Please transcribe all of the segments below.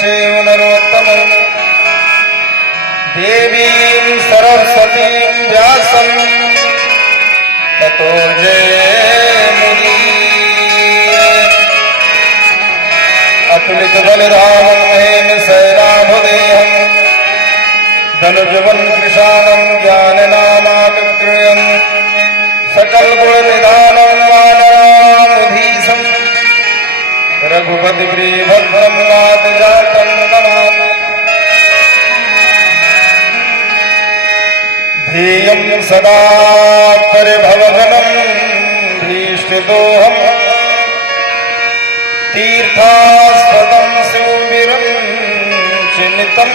चैव नरोत्तमम् देवीं सरस्वतीं व्यासं ततो जयमुदीरये। अतुलित बलिधामं हेम शैलाभदेहं धनुजवन् कृशानं ज्ञाननामाकृत्यं सकल गुण निधानं वानरामुधीशं रघुपति प्रियभद्रं नाथ जातं नमामि। ध्येयं सदा परिभवघनं भीष्टदोहं तीर्थास्पदं शिववीरं चिन्तितं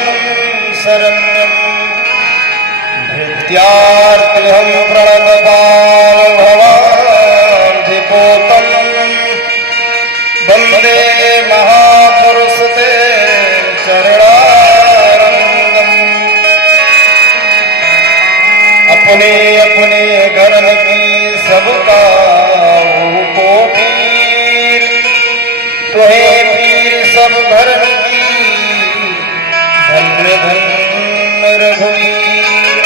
शरण्यं भृत्यार्तिहं प्रणतपावभवाब्धिपोतं वन्दे महापुरुष ते चरणारविन्दम्। अपने अपने घरन की सबका को पीर तुहे पीर सब घरन की धन्य धन्य रघुवीर।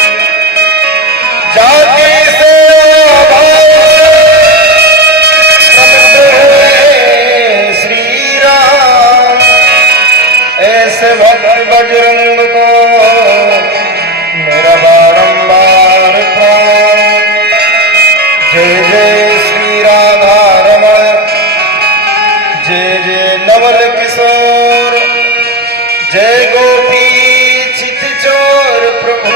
जाति से श्री राम ऐसे भक्त बजरंग को मेरा बारंबार प्रणाम। जय जय श्री राधा रमण जय जय नवल किशोर जय गोपी चित चोर प्रभु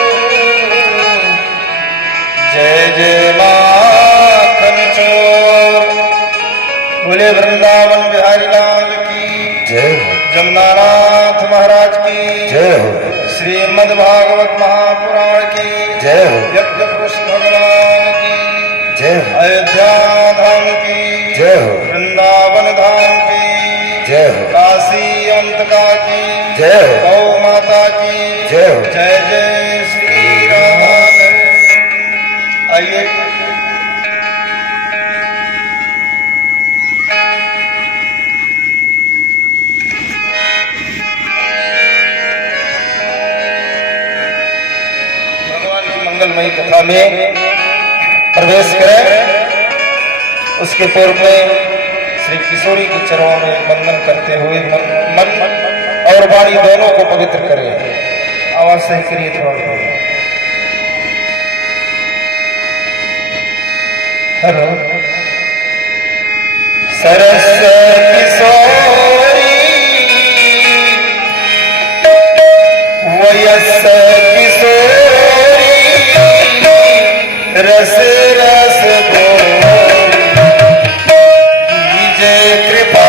जय जय माखन चोर। बोले वृंदावन बिहारी लाल की जय हो। जमुनानाथ महाराज की जय हो। श्रीमद् भागवत महापुराण की जय हो। यज्ञ पुरुष भगवान की जय हो। अयोध्या धाम की जय हो। वृंदावन धाम की जय हो। काशी अंतका की जय हो। गौ माता की जय हो। जय जय श्री राम। आइए मंगलमयी कथा में प्रवेश करें। उसके पूर्व में श्री किशोरी के चरणों में वंदन करते हुए मन और वाणी दोनों को पवित्र करें। आवाज सही करिए थोड़ा। हेलो। सरस किशोरी वयस किशोरी रस रस कीजे कृपा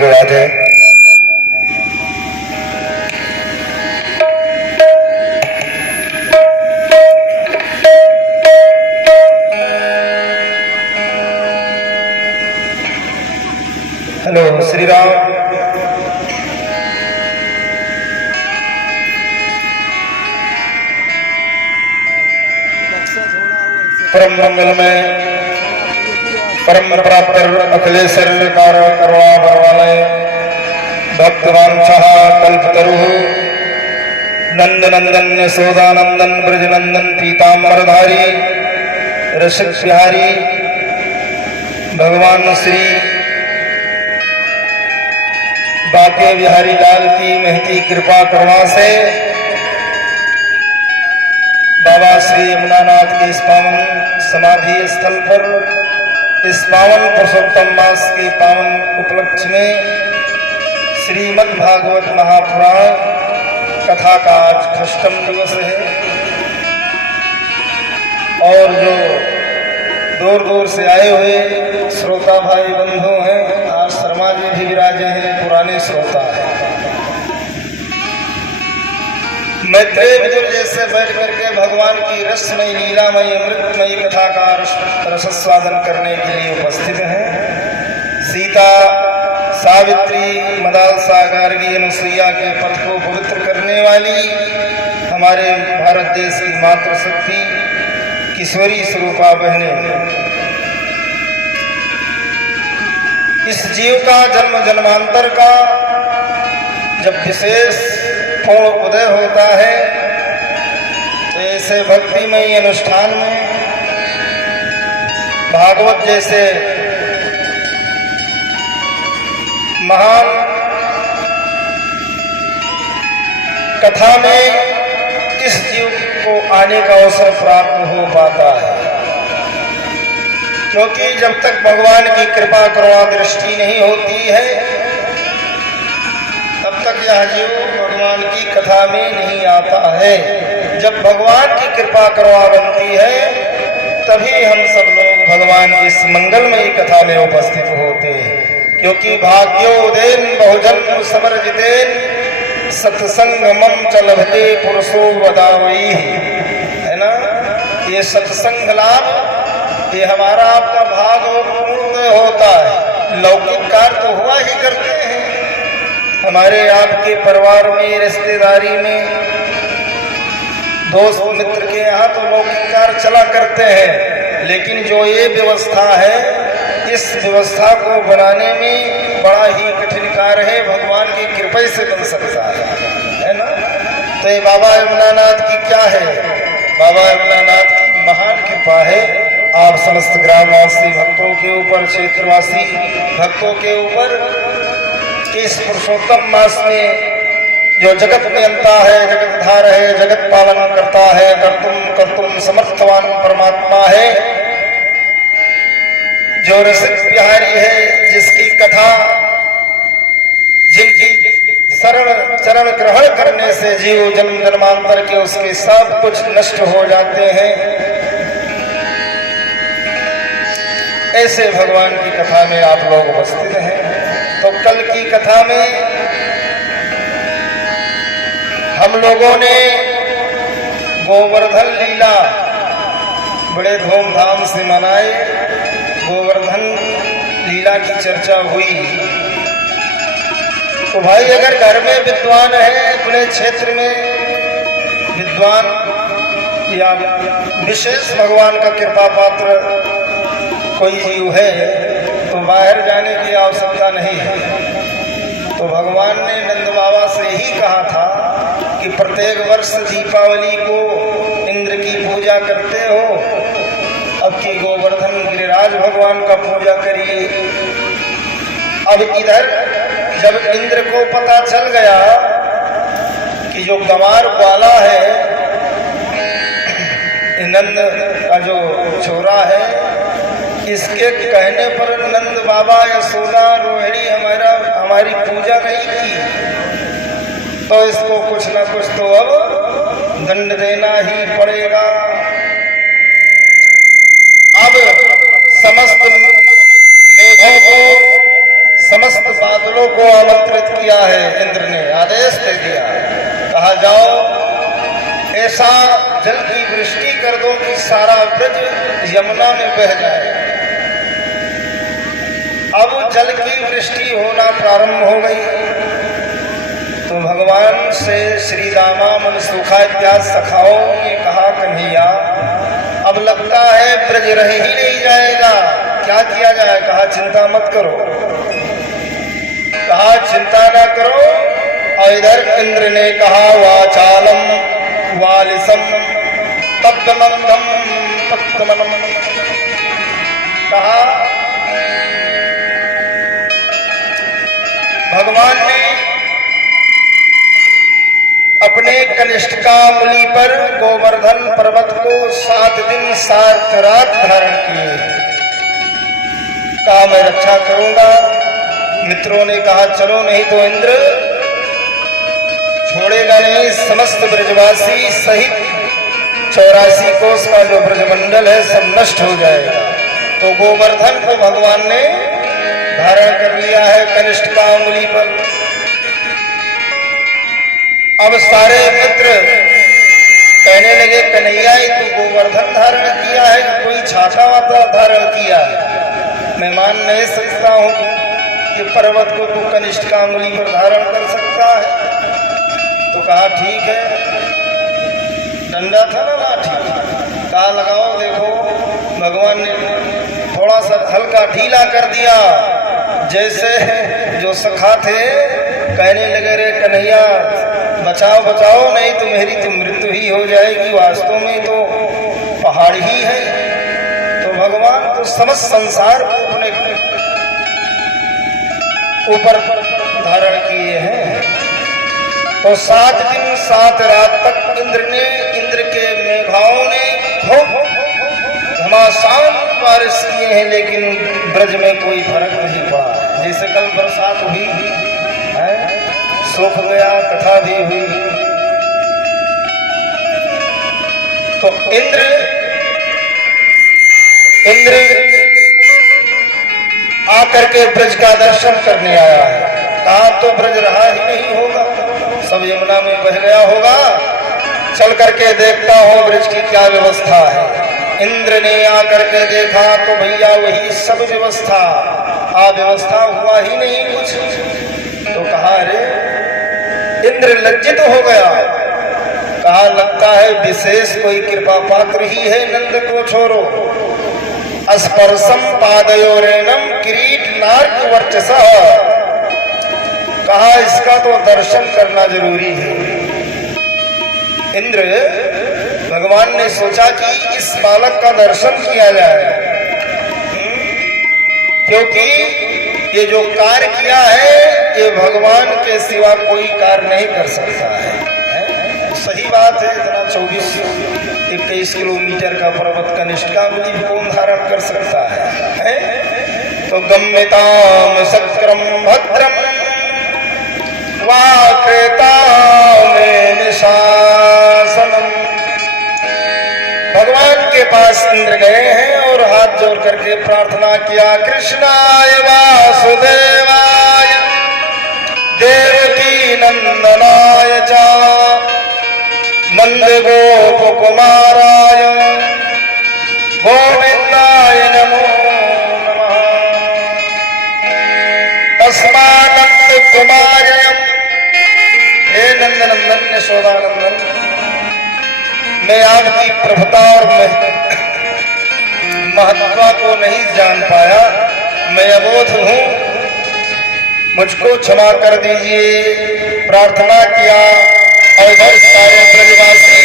श्री राधे। हेलो श्री राम। परम मंगल में परम प्राप्तर अखिलेश्वर करुणा परवालय भक्तवांछा कल्पतरु नंद नंदन यशोदानंदन ब्रजनंदन पीतांबरधारी रसिक बिहारी भगवान श्री बाके बिहारी लाल की महती कृपा करुणा से बाबा श्री यमुनानाथ के इस पावन समाधि स्थल पर इस पावन पुरुषोत्तम मास के पावन उपलक्ष्य में श्रीमद् भागवत महापुराण कथा का आज षष्ठम दिवस है और जो दूर दूर से आए हुए श्रोता भाई बंधु हैं, आज शर्मा जी भी विराजे हैं, पुराने श्रोता हैं। मैत्रेय विदुर जैसे बैठ करके भगवान की रसमयी लीलामयी अमृतमयी कथा का रसस्वादन करने के लिए उपस्थित हैं। सीता सावित्री मदालसा गार्गी अनुसुईया के पथ को पवित्र करने वाली हमारे भारत देश की मातृशक्ति किशोरी स्वरूपा बहने, इस जीव का जन्म जन्मांतर का जब विशेष पूर्ण उदय होता है तो ऐसे भक्तिमयी अनुष्ठान में भागवत जैसे महान कथा में इस जीव को आने का अवसर प्राप्त हो पाता है, क्योंकि जब तक भगवान की कृपा करुणा दृष्टि नहीं होती है तब तक यह जीव भगवान की कथा में नहीं आता है। जब भगवान की कृपा करुणा बनती है तभी हम सब लोग भगवान की इस मंगलमयी कथा में उपस्थित होते हैं, क्योंकि भाग्योदेन बहुजन्म समर्जितेन सत्संग मम चलभते पुरुषो वदावई, है ना। ये सत्संग लाभ ये हमारा आपका भाग पूर्ण होता है। लौकिक कार्य तो हुआ ही करते हैं, हमारे आपके परिवार में रिश्तेदारी में दोस्त मित्र के यहाँ तो लौकिक कार्य चला करते हैं, लेकिन जो ये व्यवस्था है इस व्यवस्था को बनाने में बड़ा ही कठिन कार्य है, भगवान की कृपा से बन सकता है ना। तो ये बाबा यमुनानाथ की क्या है, बाबा यमुनानाथ की महान कृपा है आप समस्त ग्रामवासी भक्तों के ऊपर, क्षेत्रवासी भक्तों के ऊपर। इस पुरुषोत्तम मास में जो जगत नियंता है, जगत धार है, जगत पालन करता है, कर्तुम समर्थवान परमात्मा है, जो रसिक बिहारी है, जिसकी कथा जिनकी शरण चरण ग्रहण करने से जीव जन्म जन्मांतर के उसके सब कुछ नष्ट हो जाते हैं, ऐसे भगवान की कथा में आप लोग उपस्थित हैं। तो कल की कथा में हम लोगों ने गोवर्धन लीला बड़े धूमधाम से मनाए। गोवर्धन लीला की चर्चा हुई। तो भाई अगर घर में विद्वान है, अपने क्षेत्र में विद्वान या विशेष भगवान का कृपा पात्र कोई जीव है तो बाहर जाने की आवश्यकता नहीं है। तो भगवान ने नंद बाबा से ही कहा था कि प्रत्येक वर्ष दीपावली को इंद्र की पूजा करते हो, अब की गोवर्धन गिरिराज भगवान का पूजा करिए। अब इधर जब इंद्र को पता चल गया कि जो गंवार ग्वाला है, नंद का जो छोरा है, इसके कहने पर नंद बाबा यशोदा रोहिणी हमारी पूजा नहीं की, तो इसको कुछ ना कुछ तो अब दंड देना ही पड़ेगा। अब समस्त मेघों को, समस्त बादलों दे दिया। कहा जाओ ऐसा जल की वृष्टि कर दो कि सारा ब्रज यमुना में बह जाए। अब जल की वृष्टि होना प्रारंभ हो गई तो भगवान से श्री दामा मन सुखा इत्यादि सखाओं ने कहा, कन्हैया अब लगता है ब्रज रह ही नहीं जाएगा, क्या किया जाए? कहा चिंता मत करो। कहा चिंता ना करो। और इधर इंद्र ने कहा वाचालम वालिसम तप्तमंदम पक्तमनम। कहा भगवान ने अपने कनिष्ठिका मूली पर गोवर्धन पर्वत को 7 दिन 7 रात धारण किए। कहा मैं रक्षा करूंगा। मित्रों ने कहा चलो, नहीं तो इंद्र छोड़ेगा नहीं, समस्त ब्रजवासी सहित 84 कोस का जो ब्रजमंडल है सब नष्ट हो जाएगा। तो गोवर्धन को भगवान ने धारण कर लिया है कनिष्ठिका अंगुली पर। अब सारे मित्र कहने लगे कन्हैया तू गोवर्धन धारण किया है कि कोई छाछा वाता धारण किया है? मैं मान नहीं सकता हूं कि पर्वत को तू कनिष्ठिका अंगुली पर धारण कर सकता है। तो कहा ठीक है, डंडा था ना लाठी, कहा लगाओ। देखो भगवान ने थोड़ा सा हल्का ढीला कर दिया। जैसे जो सखा थे कहने लगे रे कन्हैया बचाओ बचाओ, नहीं तो मेरी तो मृत्यु ही हो जाएगी, वास्तव में तो पहाड़ ही है। तो भगवान तो समस्त संसार को अपने ऊपर धारण किए हैं। तो 7 दिन 7 रात तक इंद्र के मेघाओं ने खूब घमासान बारिश किए हैं, लेकिन ब्रज में कोई फर्क नहीं पड़ा। जैसे कल बरसात हुई है, सूख गया, कथा भी हुई। तो इंद्र आकर के ब्रज का दर्शन करने आया है। कहा तो ब्रज रहा ही नहीं होगा, सब यमुना में बह गया होगा। चल करके देखता हूं ब्रज की क्या व्यवस्था है। इंद्र ने आकर के देखा तो भैया वही सब व्यवस्था, व्यवस्था हुआ ही नहीं कुछ। तो कहा अरे, इंद्र लज्जित हो गया। कहा लगता है विशेष कोई कृपा पात्र ही है, नंद को छोड़ो। स्पर्शम पादयोरेनम किरीट नार्क वर्चसः। कहा इसका तो दर्शन करना जरूरी है। इंद्र भगवान ने सोचा कि इस बालक का दर्शन किया जाए, क्योंकि ये जो कार्य किया है ये भगवान के सिवा कोई कार्य नहीं कर सकता है। सही बात है, इतना 24-21 किलोमीटर का पर्वत कनिष्ठिका अंगुली भी कौन धारण कर सकता है? तो गम्यताम सक्रम भद्रम वाक्रेता में निशासनम। भगवान के पास इंद्र गए हैं और हाथ जोड़ करके प्रार्थना किया, कृष्णाय वासुदेवाय देवकी नंदनाय च नंद गोप कुमाराय गोविंदाय नमो नमः। तस्मानंद कुमारय। हे नंदनंदन यशोदानंदन, मैं आपकी प्रभुता और महत्ता को नहीं जान पाया, मैं अबोध हूं, मुझको क्षमा कर दीजिए। प्रार्थना किया और इधर सारे ब्रजवासी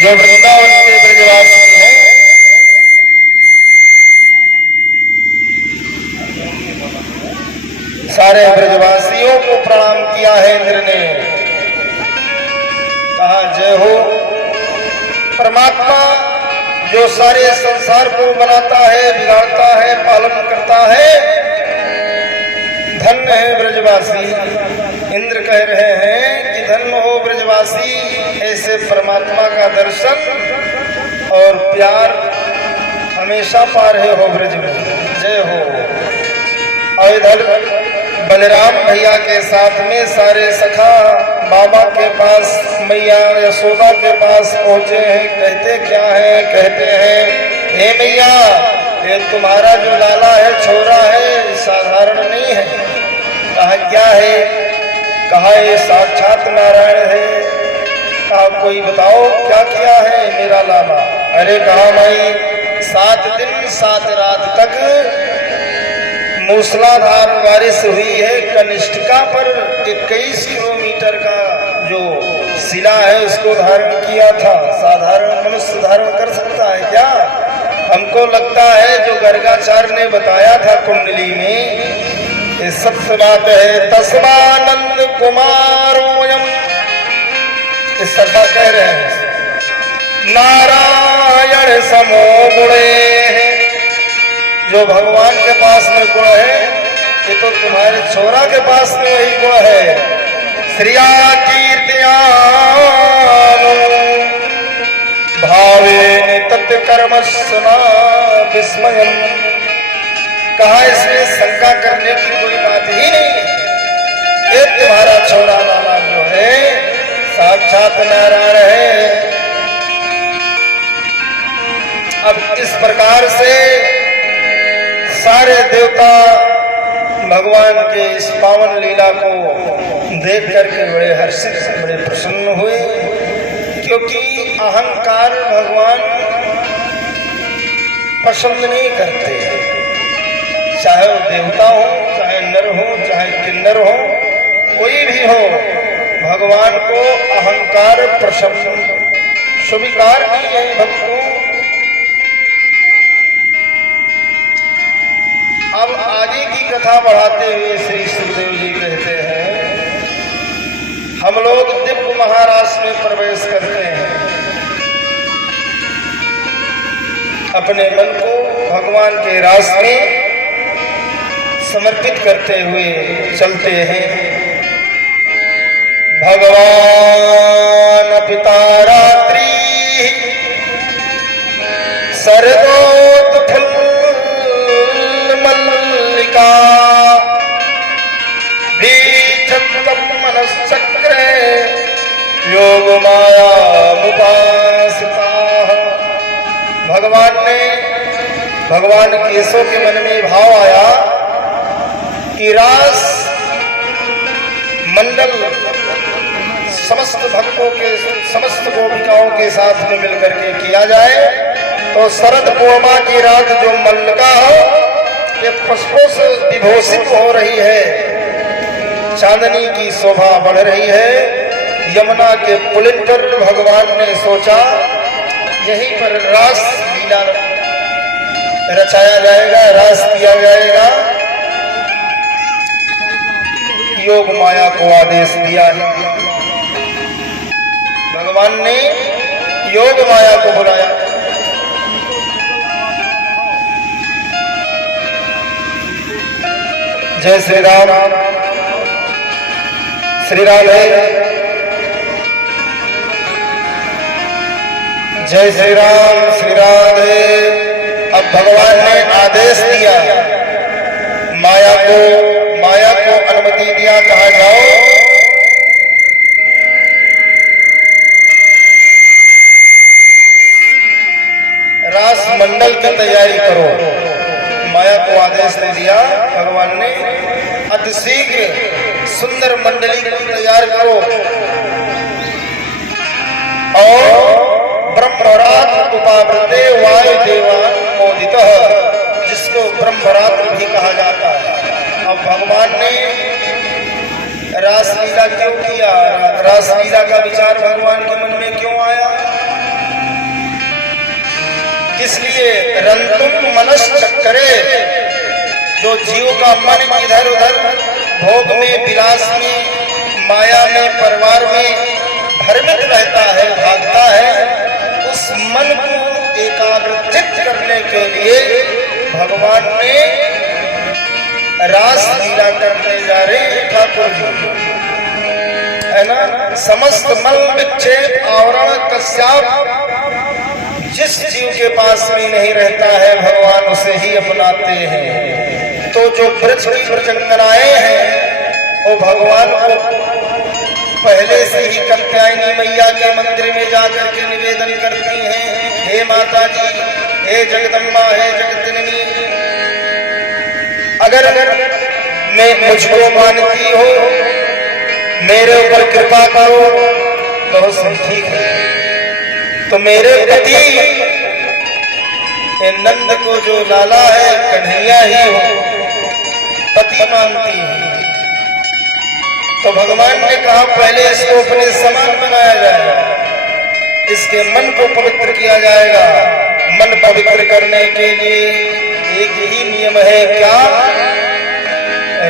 जो वृंदावन के ब्रजवासी हैं सारे ब्रजवासियों को प्रणाम किया है। इंद्र ने कहा जय हो। परमात्मा जो सारे संसार को बनाता है, बिगाड़ता है, पालन करता है, धन्य है ब्रजवासी। इंद्र कह रहे हैं कि धन्य हो ब्रजवासी, ऐसे परमात्मा का दर्शन और प्यार हमेशा पा रहे हो ब्रज में। जय हो। और इधर बलराम भैया के साथ में सारे सखा बाबा के पास, मैया यशोदा के पास पहुंचे हैं। कहते क्या है? कहते हैं हे मैया, ये तुम्हारा जो लाला है, छोरा है, साधारण नहीं है। कहा क्या है? कहा ये साक्षात नारायण है। कहा कोई बताओ क्या किया है मेरा लाला? अरे कहा भाई 7 दिन 7 रात तक मूसलाधार बारिश हुई है। कनिष्ठिका पर 21 किलोमीटर का जो शिला है उसको धारण किया था। साधारण मनुष्य धारण कर सकता है क्या? हमको लगता है जो गर्गाचार्य ने बताया था कुंडली में, ये सत्य बात है। तस्मानंद कुमारोयम, इस सभा कह रहे हैं नारायण समो गुणे। जो भगवान के पास में गुण है, ये तो तुम्हारे छोरा के पास में वही गुण है। श्रिया कीर्तिया भावे तत्कर्मस्ना विस्मयम। कहा इसमें शंका करने की कोई बात ही नहीं है। ये तुम्हारा छोरा लाला जो है साक्षात नारायण है। अब इस प्रकार से सारे देवता भगवान के इस पावन लीला को देख करके बड़े हर्षित, बड़े प्रसन्न हुए, क्योंकि अहंकार भगवान पसंद नहीं करते। चाहे वो देवता हो, चाहे नर हो, चाहे किन्नर हो, कोई भी हो, भगवान को अहंकार प्रसन्न स्वीकार नहीं है। भक्तों, अब आगे की कथा बढ़ाते हुए श्री सुखदेव जी कहते हैं, हम लोग दिव्य महाराज में प्रवेश करते हैं। अपने मन को भगवान के रास में समर्पित करते हुए चलते हैं। भगवान पिता रात्रि सरदोत फुल मल्लिका बीजंतम मनश्चक्रे योग माया मुपासिता। भगवान केशव के मन में भाव आया कि रास मंडल समस्त भक्तों के, समस्त गोपिकाओं के साथ में मिलकर के किया जाए तो शरद पूर्णिमा की रात जो मल्लिका हो ये पुष्पों से विभूषित हो रही है, चांदनी की शोभा बढ़ रही है। यमुना के पुलिन पर भगवान ने सोचा यहीं पर रास लीला रचाया जाएगा, रास किया जाएगा। योग माया को आदेश दिया है। भगवान ने योग माया को बुलाया। जय श्री राम, श्री राधे, जय श्री राम, श्री राधे। अब भगवान ने आदेश दिया, माया को अनुमति दिया, कहा जाओ रास मंडल की तैयारी करो। माया को आदेश दे दिया भगवान ने, अतिशीघ्र सुंदर मंडली को तैयार करो और ब्रह्मरात्र उपावृते वायु देवान मोदित, जिसको ब्रह्मरात्र भी कहा जाता है। अब भगवान ने रासलीला क्यों किया? रासलीला का विचार भगवान के मन में क्यों आया? इसलिए रंतुम मनश्चक्रे, जो जीव का मन इधर उधर भोग में, विलास में, माया में, परिवार में भ्रमित रहता है, भागता है, उस मन को एकाग्रचित करने के लिए भगवान ने रास लीला करने जा रहे हैं ठाकुर जी, है ना। समस्त मल विक्षेप आवरण कश्यप, जिस जीव के पास में नहीं रहता है भगवान उसे ही अपनाते हैं। तो जो ब्रज की ब्रजंगनाएं हैं वो भगवान को पहले से ही कात्यायनी मैया के मंदिर में जाकर के निवेदन करती हैं, हे माता जी, हे जगदम्बा, हे जगतजननी, अगर मैं मुझको मानती हो, मेरे ऊपर कृपा करो तो सब ठीक है। तो मेरे पति नंद को जो लाला है कन्हैया ही हो, पति मानती है। तो भगवान ने कहा पहले इसको अपने समान बनाया जाएगा, इसके मन को पवित्र किया जाएगा। मन पवित्र करने के लिए एक ही नियम है, क्या?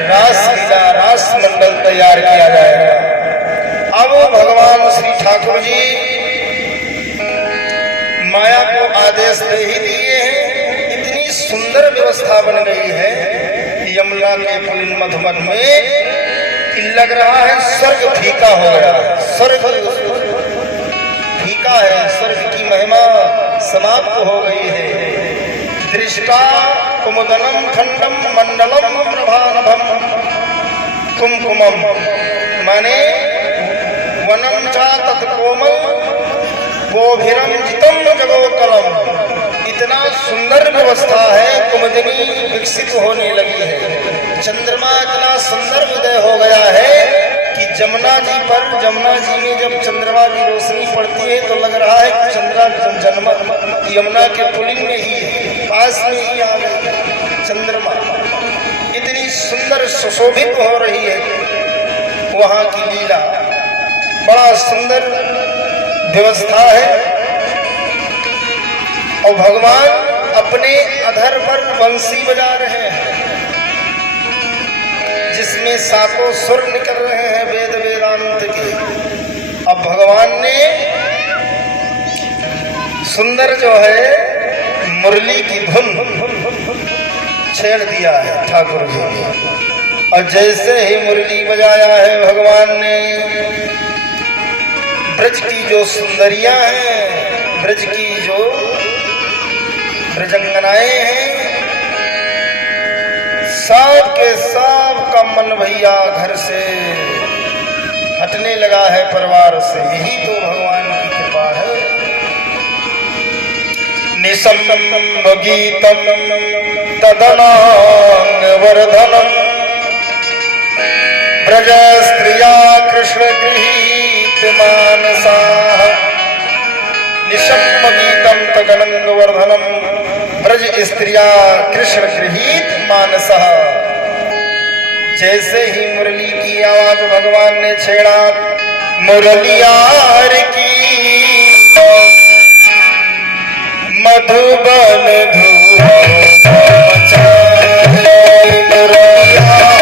रास लीला, रास मंडल तैयार किया जाएगा। अब भगवान श्री ठाकुर जी माया को आदेश दे ही दिए हैं। इतनी सुंदर व्यवस्था बन गई है यमुना के पुलिन मधुबन में, लग रहा है स्वर्ग फीका हो गया है। स्वर्ग फीका है, स्वर्ग की महिमा समाप्त हो गई है। दृष्टा कुमुदनम खंडम मंडलम प्रभानभम कुमकुमम, माने वनम चा तत्कोमल गोभिरम जितम जगोकलम। इतना सुंदर व्यवस्था है, कुमुदिनी विकसित होने लगी है। चंद्रमा इतना सुंदर उदय हो गया है कि जमुना जी में जब चंद्रमा की रोशनी पड़ती है तो लग रहा है कि यमुना के पुलिन में ही है, पास में ही आ गई चंद्रमा। इतनी सुंदर सुशोभित हो रही है वहां की लीला, बड़ा सुंदर व्यवस्था है। और भगवान अपने अधर पर बंसी बजा रहे हैं जिसमें सातों सुर निकल रहे हैं वेद वेदांत के। अब भगवान ने सुंदर जो है मुरली की धुन छेड़ दिया है ठाकुर जी ने। और जैसे ही मुरली बजाया है भगवान ने, ब्रज की जो सुंदरियां हैं, ब्रज की जो ब्रजंगनाएं हैं, सब के सब का मन भैया घर से हटने लगा है, परिवार से। यही तो भगवान की कृपा है। निशम्ब गीतम तदनांग वर्धनम ब्रज स्त्रिया कृष्ण गृहीत मानसा। निशम्ब गीतम तदनांग वर्धनम ब्रज स्त्रिया कृष्ण गृहीत मानसा। जैसे ही मुरली की आवाज भगवान ने छेड़ा, मुरलियार की मधुबन धूम मचाए, मुरलियार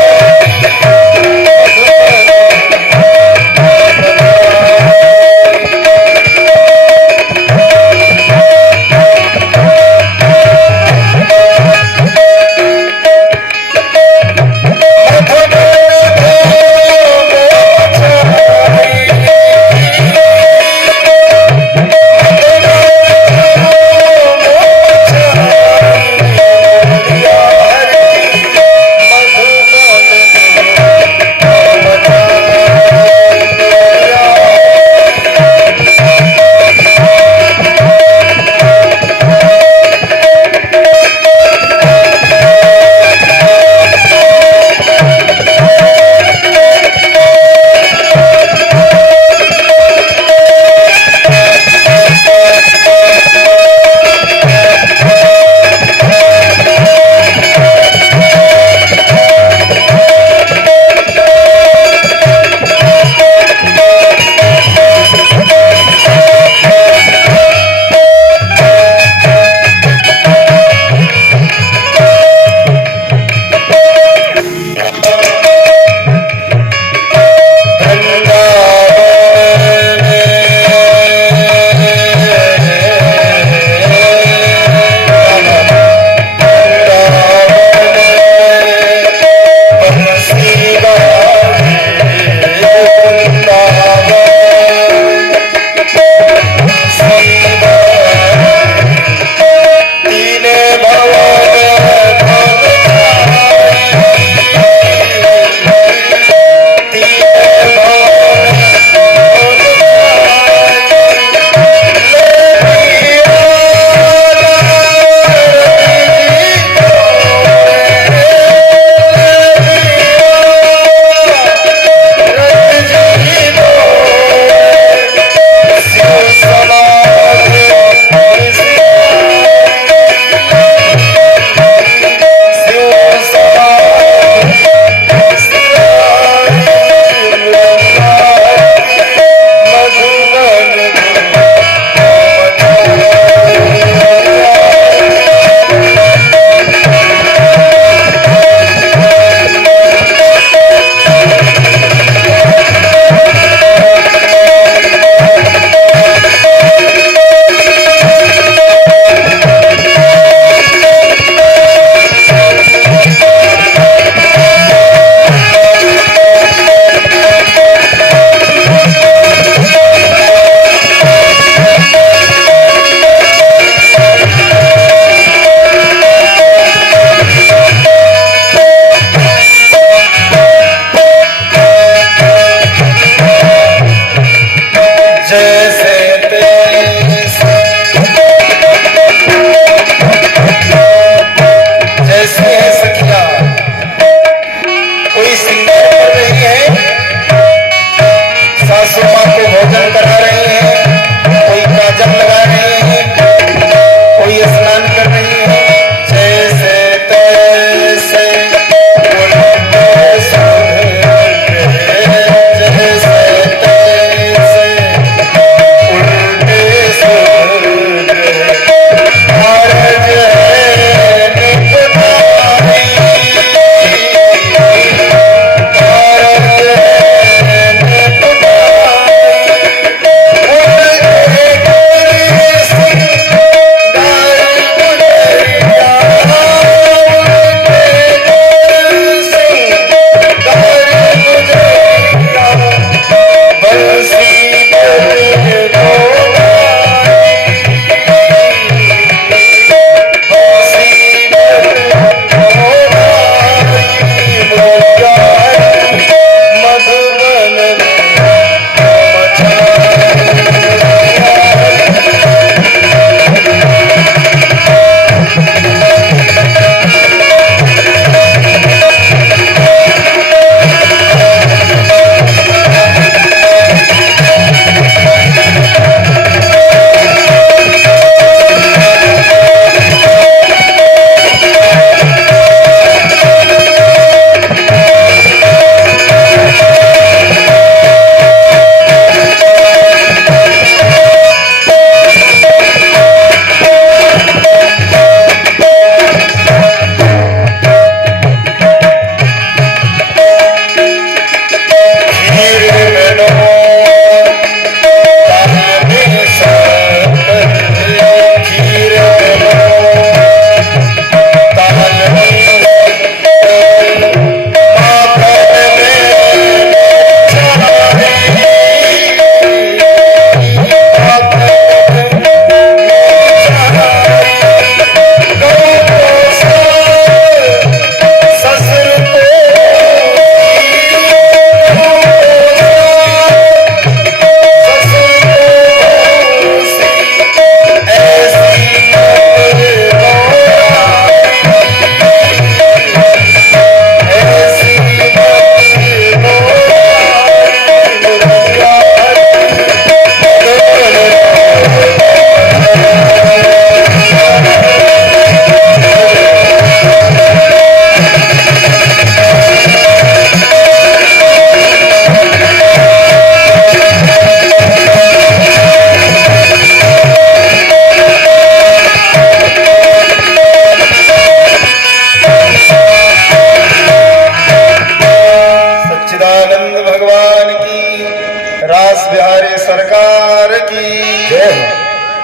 रास बिहारी सरकार की जय।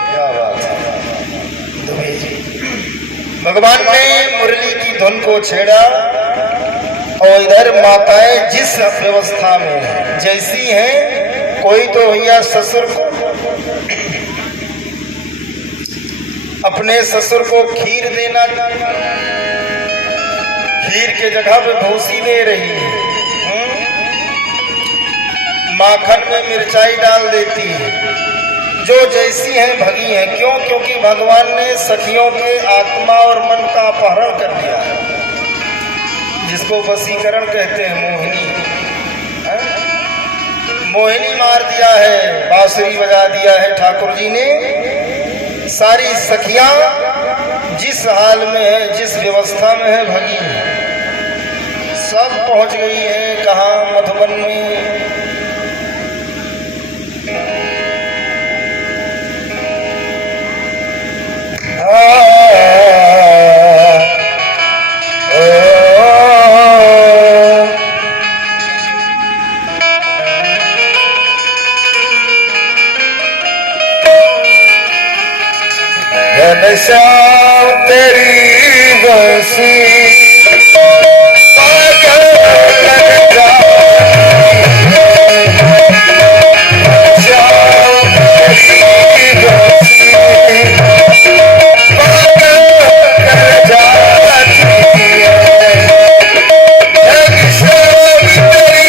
क्या बात है दुबे जी। भगवान ने मुरली की धुन को छेड़ा और इधर माताएं जिस व्यवस्था में जैसी हैं, कोई तो भैया ससुर को अपने ससुर को खीर देना, खीर के जगह पे भूसी दे रही है, माखन में मिर्चाई डाल देती है, जो जैसी है भगी है। क्यों? क्योंकि भगवान ने सखियों के आत्मा और मन का अपहरण कर दिया है, जिसको वशीकरण कहते हैं, मोहिनी मोहिनी मार दिया है, बांसुरी बजा दिया है ठाकुर जी ने। सारी सखियां जिस हाल में है, जिस व्यवस्था में है, भगी है, सब पहुंच गई है कहाँ? मधुबन में। घनश्याम तेरी बसी पागल कर घनश्याम तेरी बसी पागल कर जाती है। घनश्याम तेरी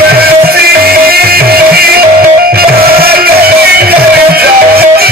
बसी पागल कर जाती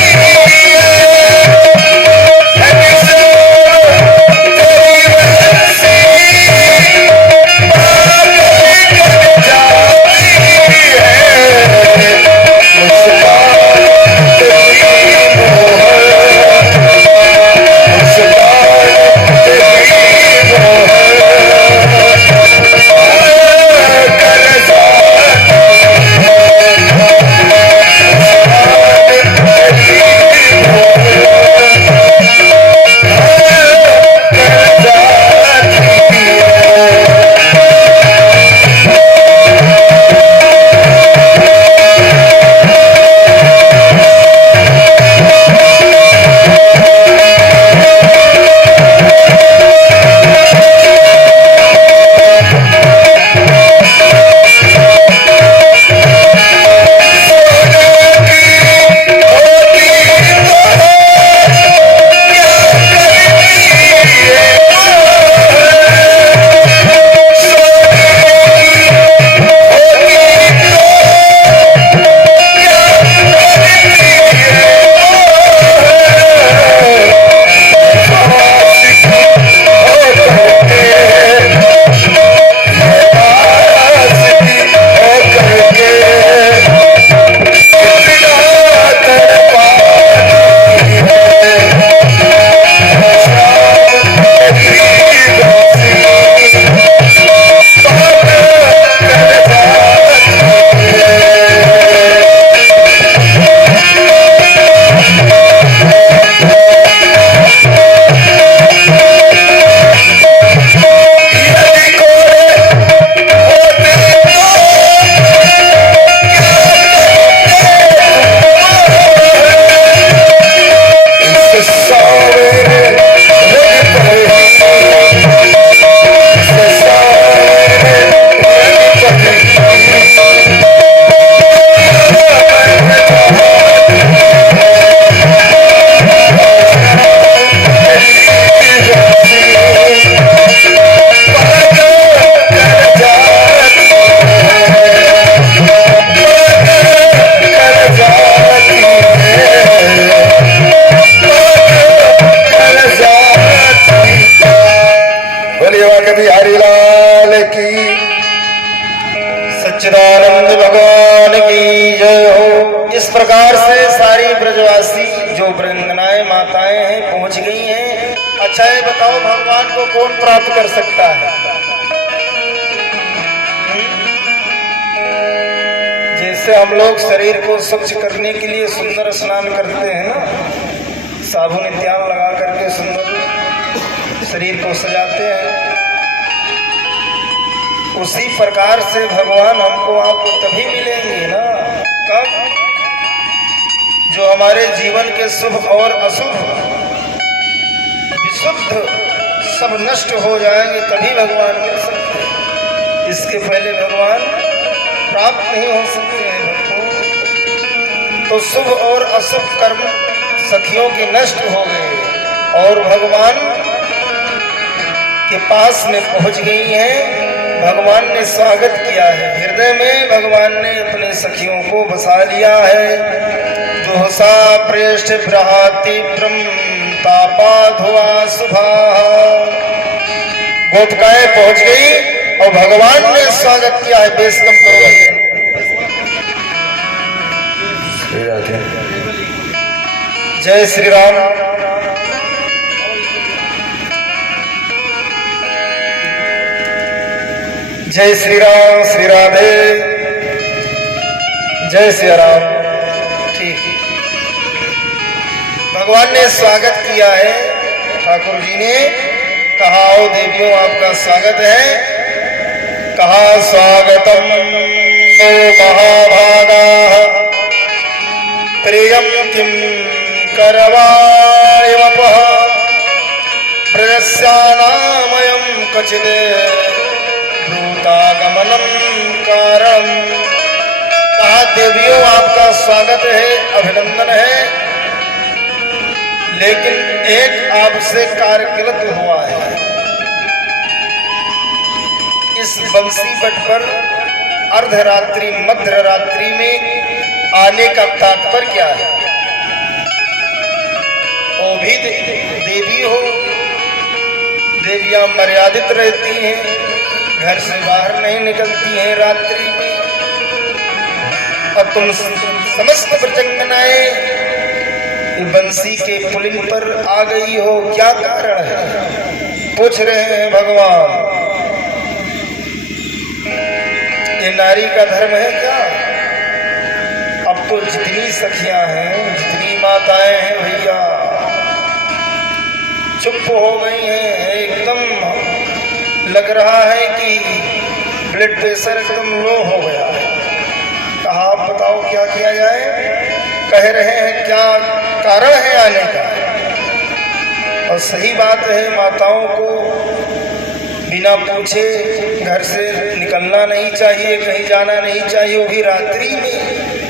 सच्चिदानंद भगवान की जय हो। इस प्रकार से सारी ब्रजवासी जो वृंदनाएं माताएं हैं पहुंच गई हैं। अच्छा ये बताओ भगवान को कौन प्राप्त कर सकता है? जैसे हम लोग शरीर को स्वच्छ करने के लिए सुंदर स्नान करते हैं ना, साबुन इत्यादि लगा करके सुंदर शरीर को सजाते हैं, उसी प्रकार से भगवान हमको आपको तभी मिलेंगे ना हमारे जीवन के शुभ और अशुभ विशुद्ध सब नष्ट हो जाएंगे तभी भगवान मिल सकते हैं। इसके पहले भगवान प्राप्त नहीं हो सकते हैं भक्तों। तो शुभ और अशुभ कर्म सखियों के नष्ट हो गए और भगवान के पास में पहुंच गई हैं। भगवान ने स्वागत किया है, हृदय में भगवान ने अपने सखियों को बसा लिया है। जो सा प्रेष्ठ ब्रहाति ब्रह्म तापा धुआ सुभा, गोपिकाएं पहुंच गई और भगवान ने स्वागत किया है। बेस कम करो भैया। जय श्री राम। जय श्री राम, श्री राधे, जय श्री राम। ठीक, भगवान ने स्वागत किया है। ठाकुर जी ने कहा, ओ देवियों आपका स्वागत है। कहा स्वागतम महाभागा प्रियम किम करवायवपः प्रयस्यानामयं क्वचित् भूतागमनम कारण। कहा देवियों आपका स्वागत है, अभिनंदन है, लेकिन एक आपसे कार्य गलत हुआ है। इस बंसी बट पर अर्धरात्रि मध्य रात्रि में आने का तात्पर्य क्या है? वो भी देवी हो, देवियां मर्यादित रहती हैं, घर से बाहर नहीं निकलती हैं रात्रि में, और तुम समस्त प्रजंगनाएं बंसी के पुलिन पर आ गई हो, क्या कारण है? पूछ रहे हैं भगवान। ये नारी का धर्म है क्या? अब तो जितनी सखियां हैं, जितनी माताएं हैं भैया, चुप हो गई हैं। एकदम लग रहा है कि ब्लड प्रेशर एकदम लो हो गया है। कहा आप बताओ क्या किया जाए? कह रहे हैं क्या कारण है आने का? और सही बात है, माताओं को बिना पूछे घर से निकलना नहीं चाहिए, कहीं जाना नहीं चाहिए, वो भी रात्रि में।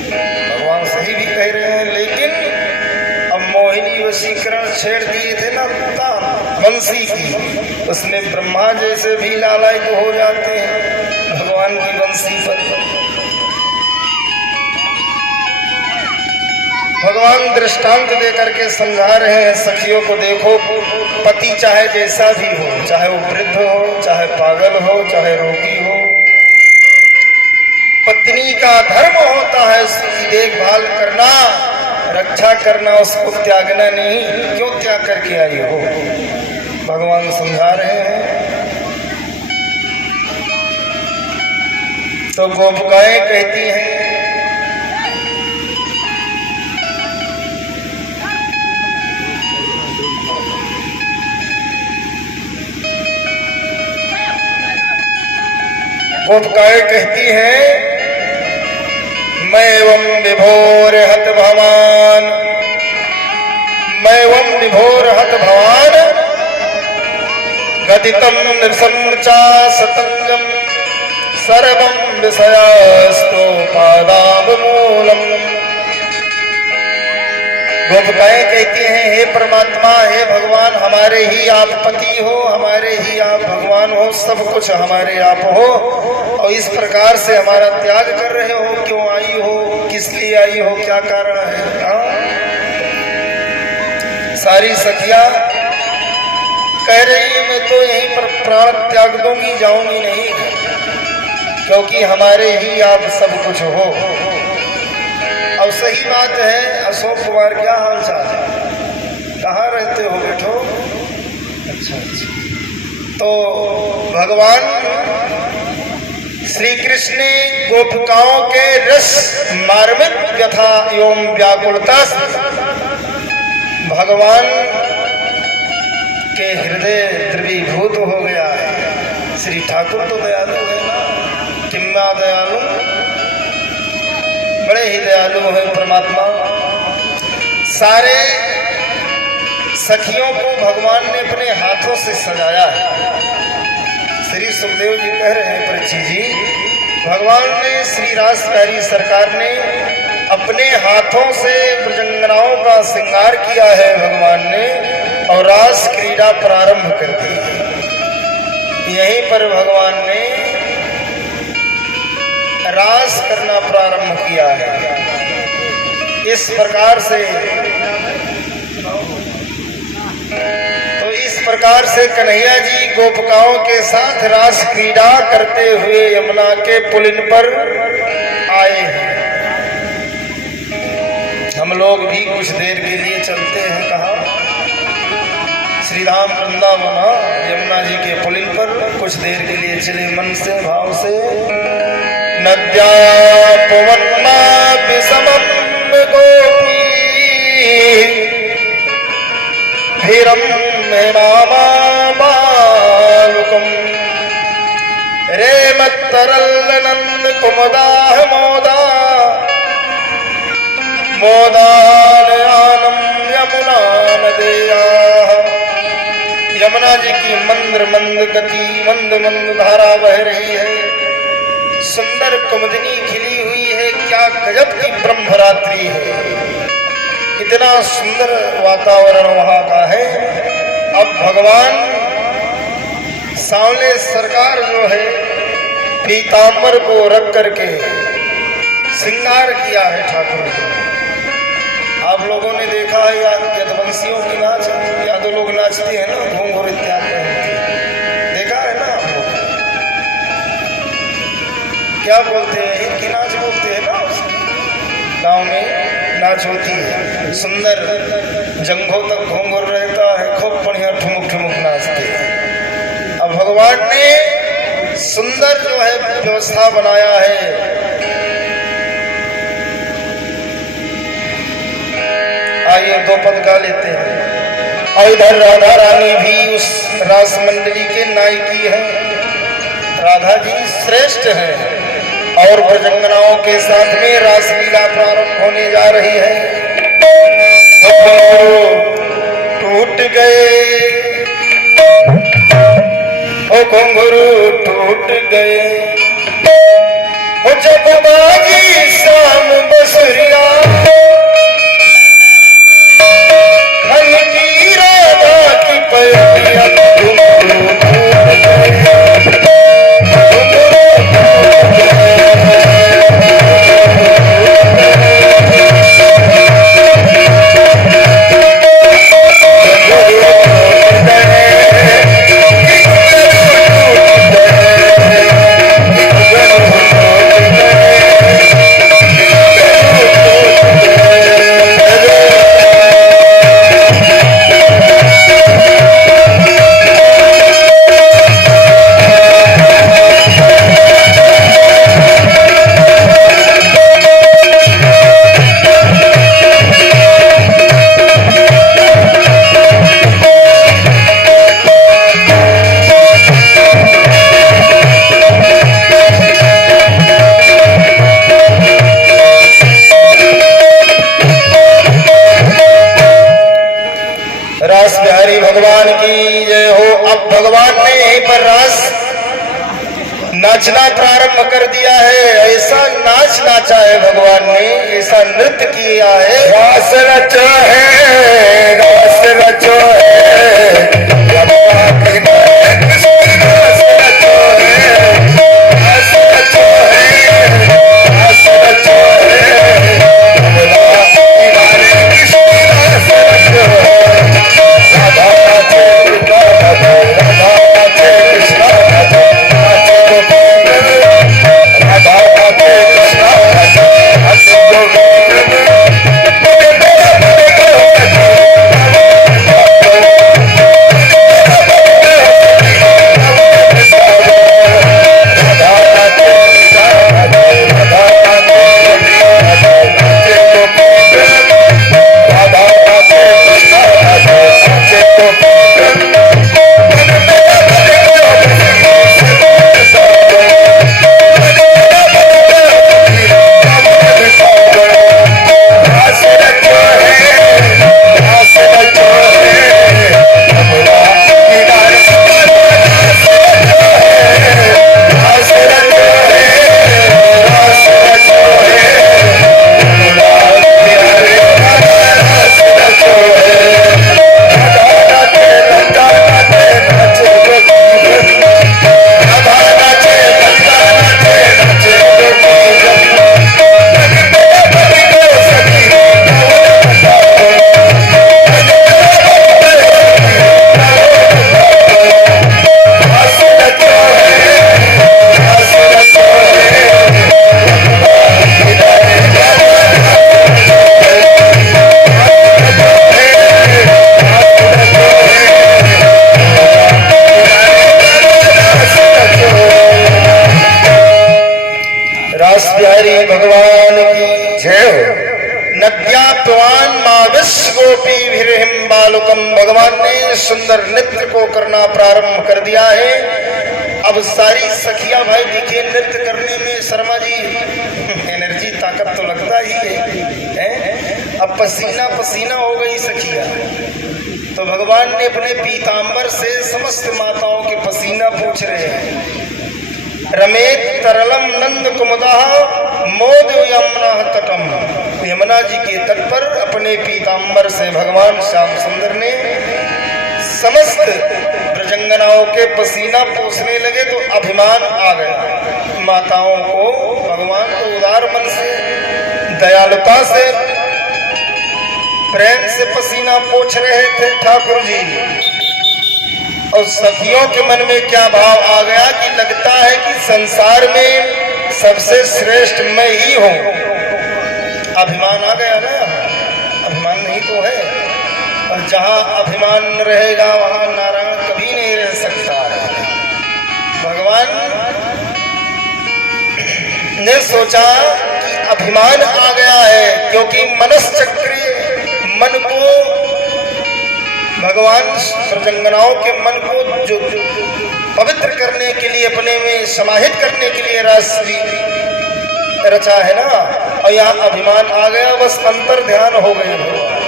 भगवान सही भी कह रहे हैं, लेकिन अब मोहिनी वशीकरण छेड़ दिए थे ना बंसी की, उसमें ब्रह्मा जैसे भी लालायित हो जाते हैं भगवान की बंसी पर। भगवान दृष्टांत दे करके समझा रहे हैं सखियों को, देखो पति चाहे जैसा भी हो, चाहे वो वृद्ध हो, चाहे पागल हो, चाहे रोगी हो, पत्नी का धर्म होता है उसकी देखभाल करना, रक्षा करना, उसको त्यागना नहीं। क्यों त्याग करके आई हो? भगवान समझा रहे हैं। तो गोपिकाएं कहती हैं, गोपिकाएं कहती हैं, मैं वम विभोर हत भवान, मैं वम विभोर हत भवान, गदितम नृसं चा सतंगम, सर्वं विषयास्तो पादाबमूलम। गोपिकाएं कहती हैं, हे परमात्मा, हे भगवान, हमारे ही आप पति हो, हमारे ही आप भगवान हो, सब कुछ हमारे आप हो, और इस प्रकार से हमारा त्याग कर रहे हो। क्यों आई हो? किस लिए आई हो? क्या कारण है? सारी सखियां कह रही है, मैं तो यहीं पर प्राण त्याग दूंगी, जाऊंगी नहीं, क्योंकि हमारे ही आप सब कुछ हो। अब सही बात है। अशोक कुमार, क्या हाल चाल है? कहाँ रहते हो? बैठो। अच्छा अच्छा। तो भगवान श्री कृष्ण ने गोपिकाओं के रस मार्मिक व्यथा एवं व्याकुलता भगवान के हृदय द्रवीभूत हो गया है। श्री ठाकुर तो दयालु है ना, किम्मा दयालु, बड़े ही दयालु है परमात्मा। सारे सखियों को भगवान ने अपने हाथों से सजाया है। श्री सुखदेव जी कह रहे हैं परीक्षित जी, भगवान ने श्री रास बिहारी सरकार ने अपने हाथों से ब्रजंगनाओं का श्रृंगार किया है भगवान ने, और रास क्रीड़ा प्रारंभ कर दी है। यहीं पर भगवान ने रास करना प्रारंभ किया है। इस प्रकार से कन्हैया जी गोपिकाओं के साथ रास क्रीड़ा करते हुए यमुना के पुलिन पर आए हैं। हम लोग भी कुछ देर के लिए चलते हैं कहा, श्रीधाम वृंदावन यमुना जी के पुलिन पर कुछ देर के लिए चले मन से भाव से। नद्या पवनमा विषमम गोपी धीरम हेमामा बालुकम रे मत्तरल नंद कुमदाह मोदा मोदानयानम यमुना नदिया। यमुना जी की मंद मंद गति, मंद मंद धारा बह रही है। सुंदर कुमुदिनी खिली हुई है। क्या गजब की ब्रह्मरात्रि है। इतना सुंदर वातावरण वहां का है। अब भगवान सांवले सरकार जो है पीतांबर को रख करके श्रृंगार किया है ठाकुर को। आप लोगों ने देखा है यदुवंशियों की नाच, यादव लोग नाचते हैं ना घूंघर इत्यादि पहनते, देखा है ना आप लोग। क्या बोलते हैं, इनकी नाच बोलते हैं ना। गांव में नाच होती है, सुंदर जंघों तक घूंघर रहता है, खूब बढ़िया ठुमुक ठुमुक नाचते हैं। अब भगवान ने सुंदर जो है व्यवस्था बनाया है। आइए दो पद गा लेते हैं। और इधर राधा रानी भी उस रास मंडली के नायकी है। राधा जी श्रेष्ठ है और ब्रजंगनाओं के साथ में रासलीला प्रारंभ होने जा रही है। टूट गए ओ घुंघरू टूट गए, ओ जब बाजी शाम बसुरिया खनकी राधा की पैया घुंघरू टूट गए। रास बिहारी भगवान की जय हो। अब भगवान ने यहीं पर रास नाचना प्रारंभ कर दिया है। ऐसा नाच नाचा है भगवान ने, ऐसा नृत्य किया है। रास रचो है, रास रचो है, Go जय हो नद्याप्यवान माविश गोपी विरहिम बालुकम। भगवान ने सुंदर नृत्य को करना प्रारंभ कर दिया है। अब सारी सखियां भाई देखिए नृत्य करने में शर्मा जी एनर्जी ताकत तो लगता ही है? अब पसीना पसीना हो गई सखिया। तो भगवान ने अपने पीतांबर से समस्त माताओं के पसीना पूछ रहे हैं। रमेत तरलम नंद कुमुदा मोद यमुना तटम। यमुना जी के तट पर अपने पीतांबर से भगवान श्याम सुंदर ने समस्त ब्रजंगनाओं के पसीना पोंछने लगे। तो अभिमान आ गया माताओं को। भगवान तो उदार मन से दयालुता से प्रेम से पसीना पोंछ रहे थे ठाकुर जी। और सखियों के मन में क्या भाव आ गया कि लगता है कि संसार में सबसे श्रेष्ठ मैं ही हूं। अभिमान आ गया ना, अभिमान नहीं तो है। और जहां अभिमान रहेगा वहां नारायण कभी नहीं रह सकता है। भगवान ने सोचा कि अभिमान आ गया है, क्योंकि मनश्चक्र मन को भगवान ब्रजंगनाओं के मन को जो पवित्र करने के लिए अपने में समाहित करने के लिए रस रचा है ना। और यहाँ अभिमान आ गया, बस अंतर ध्यान हो गए भगवान।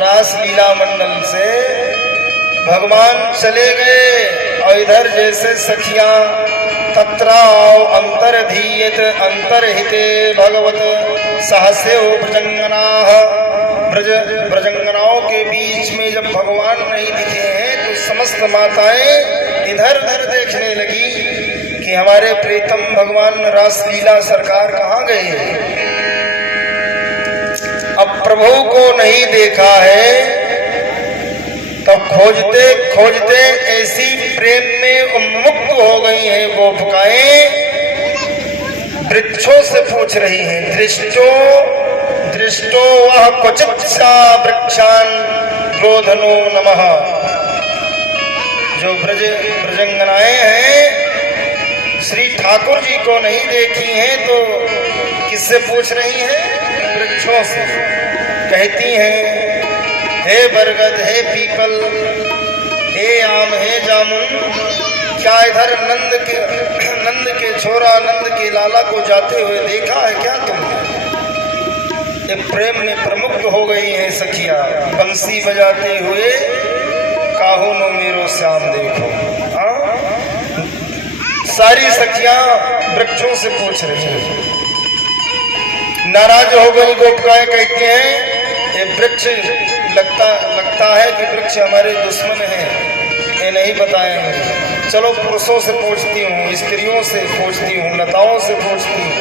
रास लीला मंडल से भगवान चले गए और इधर जैसे सखियां तत्राव अंतरधीयत अंतरहिते भगवत सहस्यो ब्रजंगनाः। ब्रजंगनाओं के बीच में जब भगवान नहीं दिखे हैं तो समस्त माताएं इधर उधर देखने लगी कि हमारे प्रीतम भगवान रासलीला सरकार कहाँ गए। अब प्रभु को नहीं देखा है तो खोजते खोजते ऐसी प्रेम में उन्मुक्त हो गई हैं गोपिकाएं। वृक्षों से पूछ रही हैं, दृष्टो वह क्वचित सा वृक्षान रोधनो नमः। जो ब्रजंगनाएं हैं श्री ठाकुर जी को नहीं देखी हैं तो किससे पूछ रही हैं? वृक्षों से। कहती हैं, हे बरगद, हे पीपल, हे आम, हे जामुन, क्या इधर नंद के छोरा नंद के लाला को जाते हुए देखा है क्या तुमने? ये प्रेम में प्रमुख हो गई है सखिया। बंसी बजाते हुए काहो नो मेरो श्याम देखो। सारी सखियां वृक्षों से पूछ रही हैं। नाराज हो गई गोपिकाएं, कहती हैं ये वृक्ष लगता है कि वृक्ष हमारे दुश्मन हैं, ये नहीं बताएंगे। चलो पुरुषों से पूछती हूँ, स्त्रियों से पूछती हूँ, लताओं से पूछती हूँ।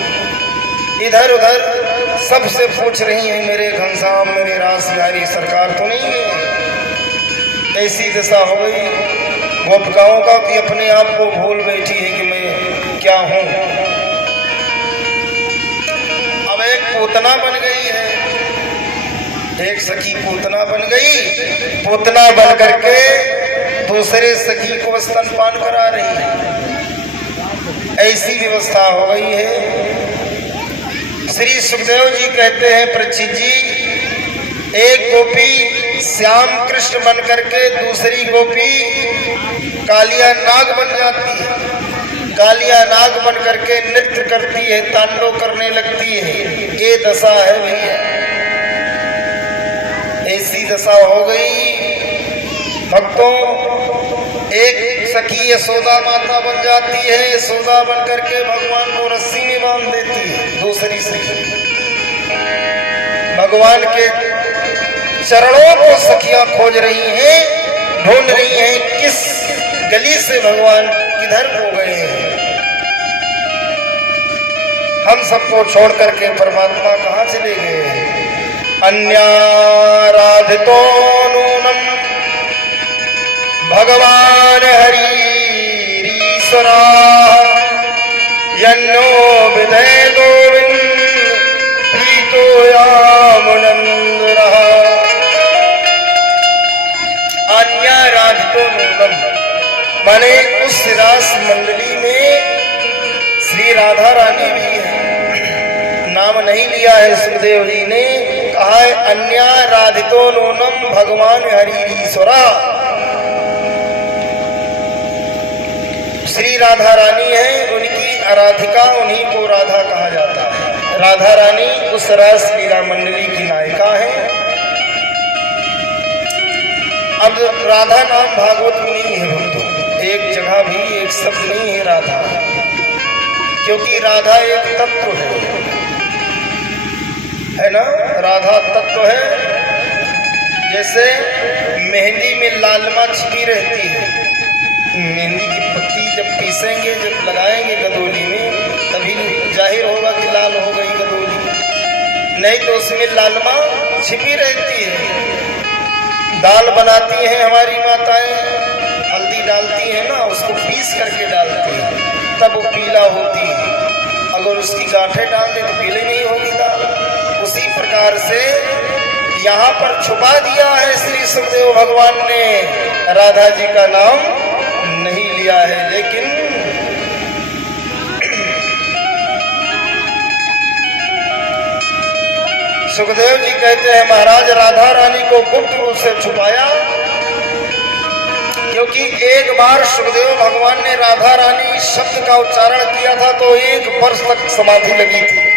इधर उधर सबसे पूछ रही हैं, मेरे घनश्याम, मेरे रास बिहारी सरकार तो नहीं है। ऐसी दशा हो गई गोपिकाओं का कि अपने आप को भूल बैठी है कि मैं क्या हूं। अब एक पूतना बन गई है, एक सखी पूतना बन गई। पूतना बन करके दूसरे सखी को स्तनपान करा रही है। ऐसी व्यवस्था हो गई है। श्री सुखदेव जी कहते हैं, परीक्षित जी, एक गोपी श्याम कृष्ण बन करके दूसरी गोपी कालिया नाग बन जाती है। कालिया नाग बन करके नृत्य करती है, तांडव करने लगती है। ये दशा है भैया, ऐसी दशा हो गई भक्तों। एक सखी यशोदा माता बन जाती है, यशोदा बन करके भगवान को रस्सी में बांध देती है। दूसरी सखी भगवान के चरणों को सखियां खोज रही हैं, ढूंढ रही हैं किस गली से भगवान किधर हो गए हैं। हम सबको छोड़ करके परमात्मा कहाँ चले गए हैं। अन्याराधितो नूनम भगवान हरीश्वरा यन्नो विदय गोविंद प्रीतो यामुनंदरः। अन्याराधितो नूनम माने उस रास मंडली में श्री राधा रानी भी है। नाम नहीं लिया है सुखदेव जी ने। कहा है अन्या राधितो नूनम भगवान हरिश्वरा। श्री राधा रानी है, उनकी आराधिका, उन्हीं को राधा कहा जाता है। राधा रानी उस रस लीला मंडली की नायिका है। अब राधा नाम भागवत में नहीं है भक्तों, एक जगह भी एक शब्द नहीं है राधा, क्योंकि राधा एक तत्व है ना। राधा तत्व है। जैसे मेहंदी में लालमा छिपी रहती है, मेहंदी की पत्ती जब पीसेंगे, जब लगाएंगे गदोली में, तभी जाहिर होगा कि लाल हो गई गदोली, नहीं तो उसमें लालमा छिपी रहती है। दाल बनाती हैं हमारी माताएं, हल्दी डालती हैं ना, उसको पीस करके डालती हैं, तब वो पीला होती है। अगर उसकी गांठें डाल दे तो पीली नहीं होगी दाल। उसी प्रकार से यहाँ पर छुपा दिया है श्री सुखदेव भगवान ने। राधा जी का नाम नहीं लिया है, लेकिन सुखदेव जी कहते हैं महाराज राधा रानी को गुप्त रूप से छुपाया, क्योंकि एक बार सुखदेव भगवान ने राधा रानी शब्द का उच्चारण किया था तो 1 वर्ष तक समाधि लगी थी।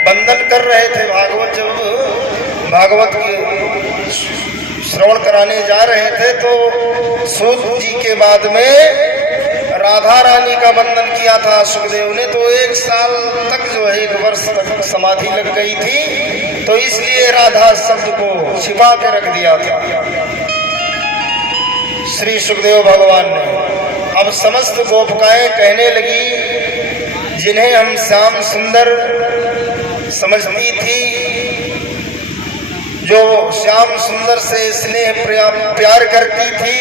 बंदन कर रहे थे भागवत, जब भागवत के श्रवण कराने जा रहे थे तो सूत जी के बाद में राधा रानी का बंधन किया था सुखदेव ने, तो 1 साल तक जो है 1 वर्ष तक समाधि लग गई थी, तो इसलिए राधा शब्द को छिपा के रख दिया था श्री सुखदेव भगवान ने। अब समस्त गोपिकाएं कहने लगी, जिन्हें हम श्याम सुंदर समझती थी, जो श्याम सुंदर से स्नेह प्यार करती थी,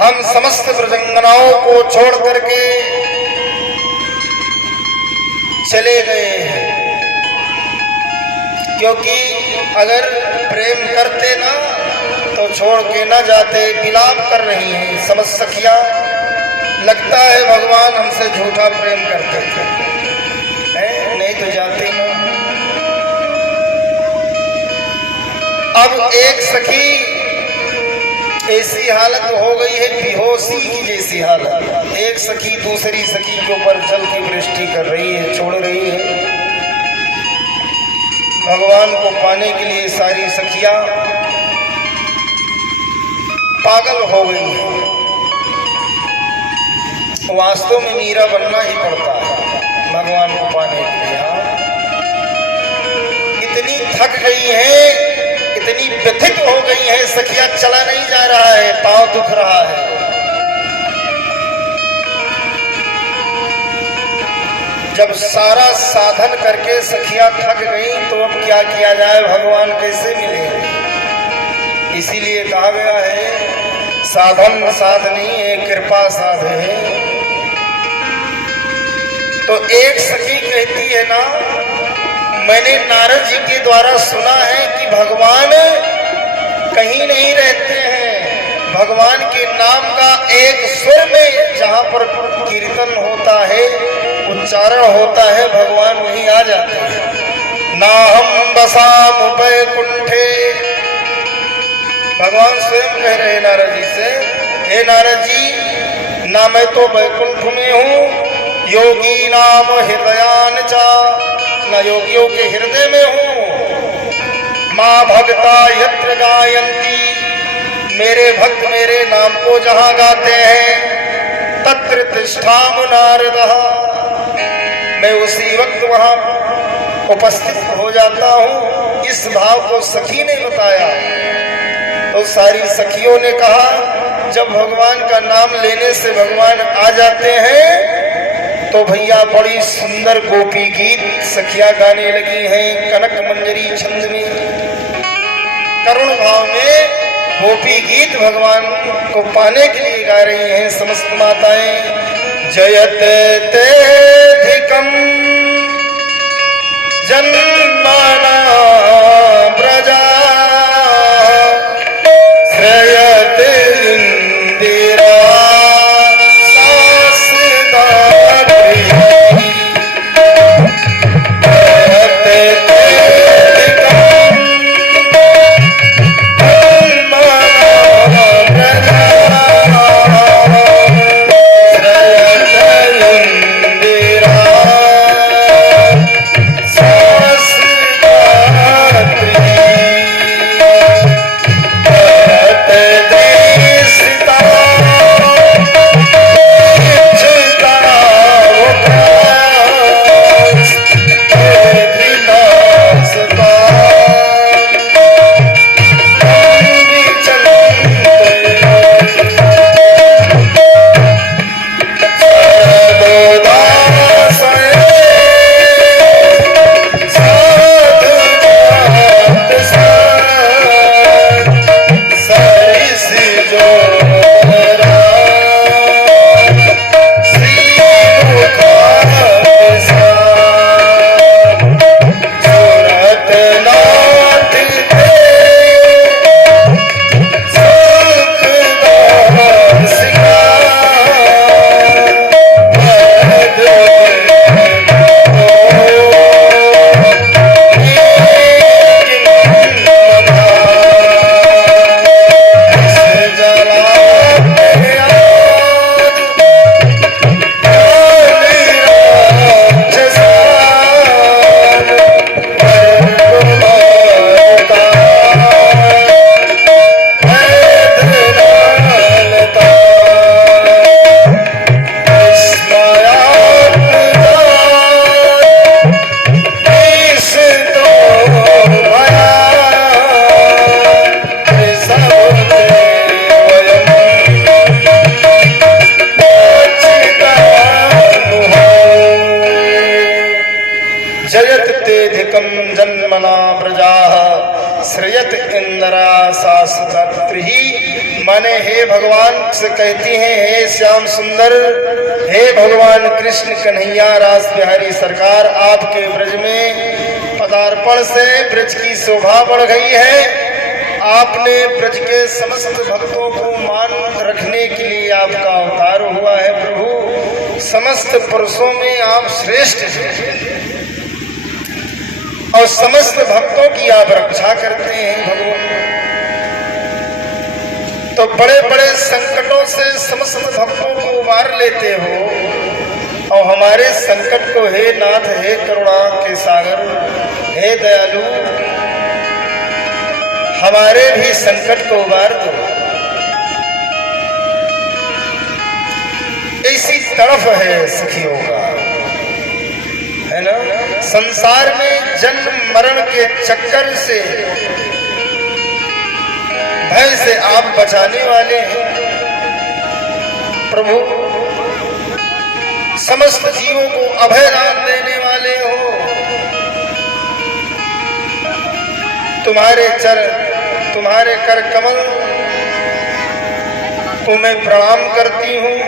हम समस्त ब्रजंगनाओं को छोड़ करके चले गए हैं। क्योंकि अगर प्रेम करते ना तो छोड़ के ना जाते। विलाप कर रही हैं समस्त सखियां, लगता है भगवान हमसे झूठा प्रेम करते थे, नहीं तो जाते ना। अब एक सखी ऐसी हालत हो गई है, बेहोशी की जैसी हालत। एक सखी दूसरी सखी के ऊपर जल की वृष्टि कर रही है, छोड़ रही है। भगवान को पाने के लिए सारी सखियां पागल हो गई है। वास्तव में मीरा बनना ही पड़ता है भगवान को पाने के लिए। इतनी थक गई है, इतनी व्यथित हो गई है सखियां, चला नहीं जा रहा है, पांव दुख रहा है। जब सारा साधन करके सखियां थक गई तो अब क्या किया जाए, भगवान कैसे मिले। इसीलिए कहा गया है साधन साध नहीं है, कृपा साध है। तो एक सखी कहती है ना, मैंने नारद जी के द्वारा सुना है कि भगवान कहीं नहीं रहते हैं। भगवान के नाम का एक स्वर में जहां पर कीर्तन होता है, उच्चारण होता है, भगवान वहीं आ जाते हैं। ना हम बसाम वैकुंठे, भगवान स्वयं कह रहे नारद जी से, हे नारद जी, ना मैं तो वैकुंठ में हूँ, योगी नाम हृदयान चा, न योगियों के हृदय में हूँ। माँ भक्ता यत्र गायंती, मेरे भक्त मेरे नाम को जहाँ गाते हैं, तत्र तिष्ठाम नारदः, मैं उसी वक्त वहाँ उपस्थित हो जाता हूँ। इस भाव को सखी ने बताया। तो सारी सखियों ने कहा जब भगवान का नाम लेने से भगवान आ जाते हैं तो भैया बड़ी सुंदर गोपी गीत सखियां गाने लगी हैं। कनक मंजरी छंद में करुण भाव में गोपी गीत भगवान को पाने के लिए गा रही हैं समस्त माताएं। जयत तेधिकम जन्माना ब्रजा श्रयत इंदिरा जयत तेधिकम जन्मना प्रजाः श्रयत इंदिरा शाश्वतत्रिही। माने हे भगवान से कहती हैं, हे श्याम सुंदर, हे भगवान कृष्ण कन्हैया रास बिहारी सरकार, आपके ब्रज में पदार्पण से ब्रज की शोभा बढ़ गई है। आपने ब्रज के समस्त भक्तों को मान रखने के लिए आपका अवतार हुआ है। प्रभु, समस्त पुरुषों में आप श्रेष्ठ हैं और समस्त भक्तों की आप रक्षा करते हैं भगवान। तो बड़े बड़े संकटों से समस्त भक्तों को उबार लेते हो और हमारे संकट को हे नाथ, हे करुणा के सागर, हे दयालु, हमारे भी संकट को उबार दो। ऐसी तड़फ है सखियों का, है ना। संसार में जन्म मरण के चक्कर से, भय से आप बचाने वाले हैं प्रभु। समस्त जीवों को अभय दान देने वाले हो। तुम्हारे चरण, तुम्हारे कर कमल को मैं प्रणाम करती हूँ।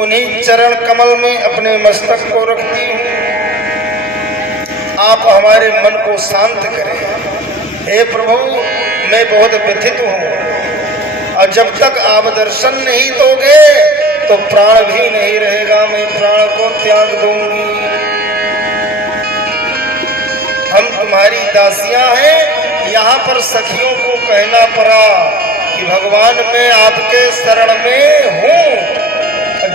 उन्हीं चरण कमल में अपने मस्तक को रखती हूँ। आप हमारे मन को शांत करें। हे प्रभु, मैं बहुत व्यथित हूँ और जब तक आप दर्शन नहीं दोगे तो प्राण भी नहीं रहेगा। मैं प्राण को त्याग दूंगी। हम तुम्हारी दासियां हैं। यहाँ पर सखियों को कहना पड़ा कि भगवान मैं आपके शरण में हूँ।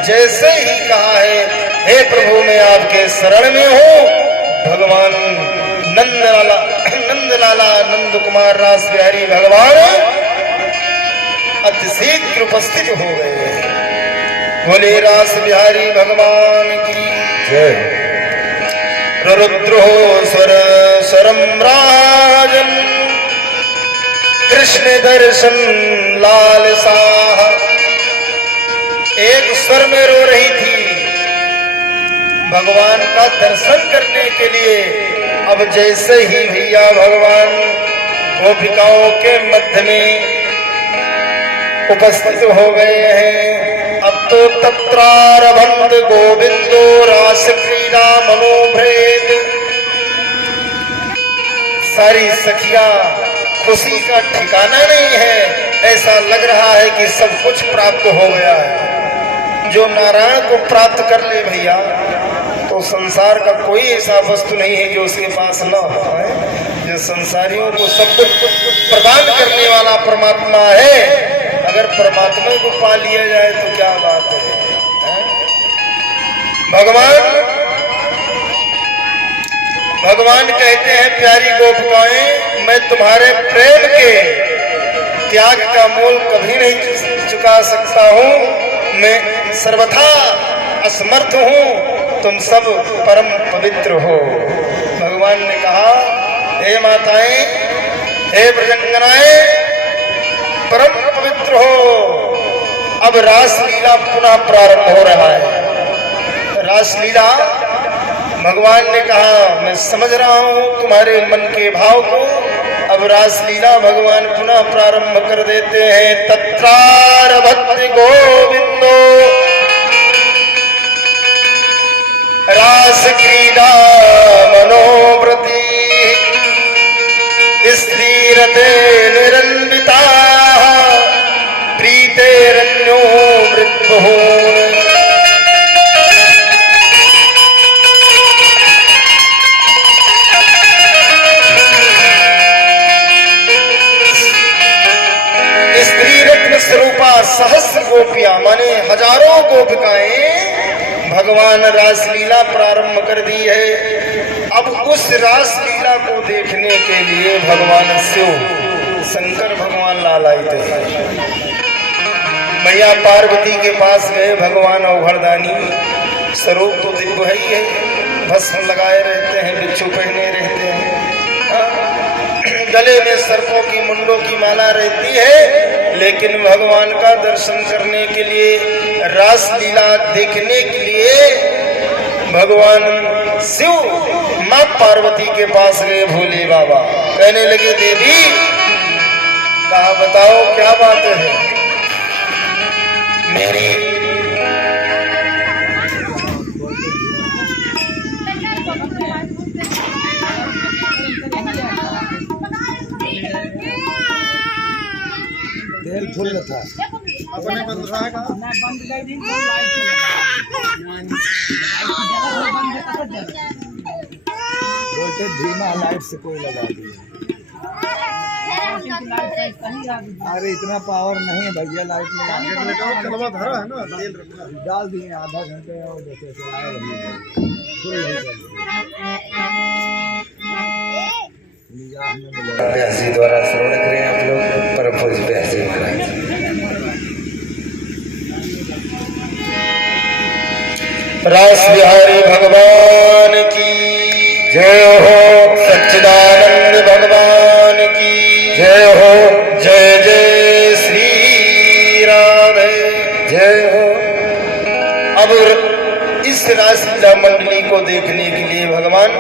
जैसे ही कहा है, हे प्रभु मैं आपके शरण में हूँ, भगवान नंदलाला नंद कुमार रास बिहारी भगवान अतिशीघ्र उपस्थित हो गए। बोले रास बिहारी भगवान की जय। रुद्रो स्वर स्वरम राजन कृष्ण दर्शन लालसा। एक स्वर में रो रही थी भगवान का दर्शन करने के लिए। अब जैसे ही भैया भगवान गोपिकाओं के मध्य में उपस्थित हो गए हैं, अब तो तत्रारभंत गोविंदो रास क्रीड़ा मनोभ्रेद। सारी सखियां, खुशी का ठिकाना नहीं है। ऐसा लग रहा है कि सब कुछ प्राप्त हो गया है। जो नारायण को प्राप्त कर ले भैया, तो संसार का कोई ऐसा वस्तु नहीं है जो उसके पास न हो। जो संसारियों को सब कुछ प्रदान करने वाला परमात्मा है। अगर परमात्मा को पा लिया जाए तो क्या बात है। भगवान कहते हैं, प्यारी गोपिकाएं, मैं तुम्हारे प्रेम के त्याग का मोल कभी नहीं चुका सकता हूँ। मैं सर्वथा असमर्थ हूँ। तुम सब परम पवित्र हो। भगवान ने कहा, हे माताएं, हे ब्रजंगनाएं, परम पवित्र हो। अब रासलीला पुनः प्रारंभ हो रहा है। रासलीला, भगवान ने कहा, मैं समझ रहा हूं तुम्हारे मन के भाव को। अब रासलीला भगवान पुनः प्रारंभ कर देते हैं। तत्रारभत गोविंदो रास क्रीड़ा मनोव्रती स्थिरते निरन्विता प्रीतेरन्यो मृत्युः। स्त्री रत्न स्वरूपा सहस्र गोपियां, माने हजारों गोपिकाएं भगवान रासलीला प्रारंभ कर दी है। अब उस रासलीला को देखने के लिए भगवान शिव शंकर भगवान लालायित है। मैया पार्वती के पास गए भगवान अवघड़दानी। स्वरूप तो दिव्य ही है, भस्म लगाए रहते हैं, बिच्छू पहने रहते हैं, गले में सर्पों की मुंडों की माला रहती है। लेकिन भगवान का दर्शन करने के लिए, रासलीला देखने के लिए भगवान शिव मां पार्वती के पास गए भोले बाबा। कहने लगे देवी कहा बताओ क्या बात है। मेरी तेल फुल था अपने बंद रहा है कहाँ? बंद कर दी तो लाइट वोल्टेज धीमा लाइट से कोई लगा दिया। अरे इतना पावर नहीं है भैया लाइट में धरा है ना तेल डाल दिए आधा घंटे और जैसे चलाए व्यासी द्वारा श्रवण करें आप लोग परम पूज्य व्यासी महाराज। रास बिहारी भगवान की जय हो, सच्चिदानंद भगवान की जय हो, जय जय श्री राधे। जय हो। अब इस रासलीला मंडली को देखने के लिए भगवान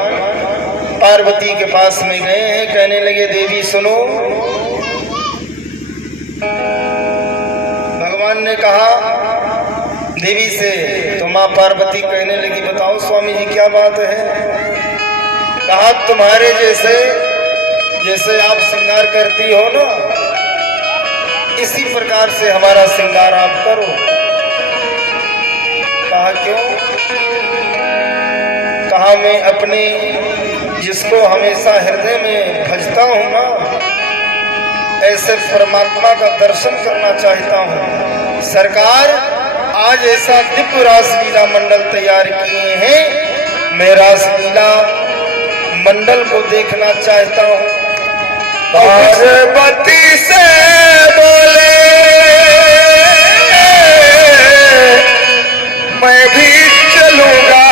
पार्वती के पास में गए हैं। कहने लगे देवी सुनो। भगवान ने कहा देवी से तो मां पार्वती कहने लगी बताओ स्वामी जी क्या बात है। कहा तुम्हारे जैसे आप श्रृंगार करती हो ना इसी प्रकार से हमारा श्रृंगार आप करो। कहा क्यों। कहा मैं अपने जिसको हमेशा हृदय में भजता हूं ना ऐसे परमात्मा का दर्शन करना चाहता हूं। सरकार आज ऐसा दिव्य रासलीला मंडल तैयार किए हैं। मैं रासलीला मंडल को देखना चाहता हूं। पार्वती से बोले मैं भी चलूंगा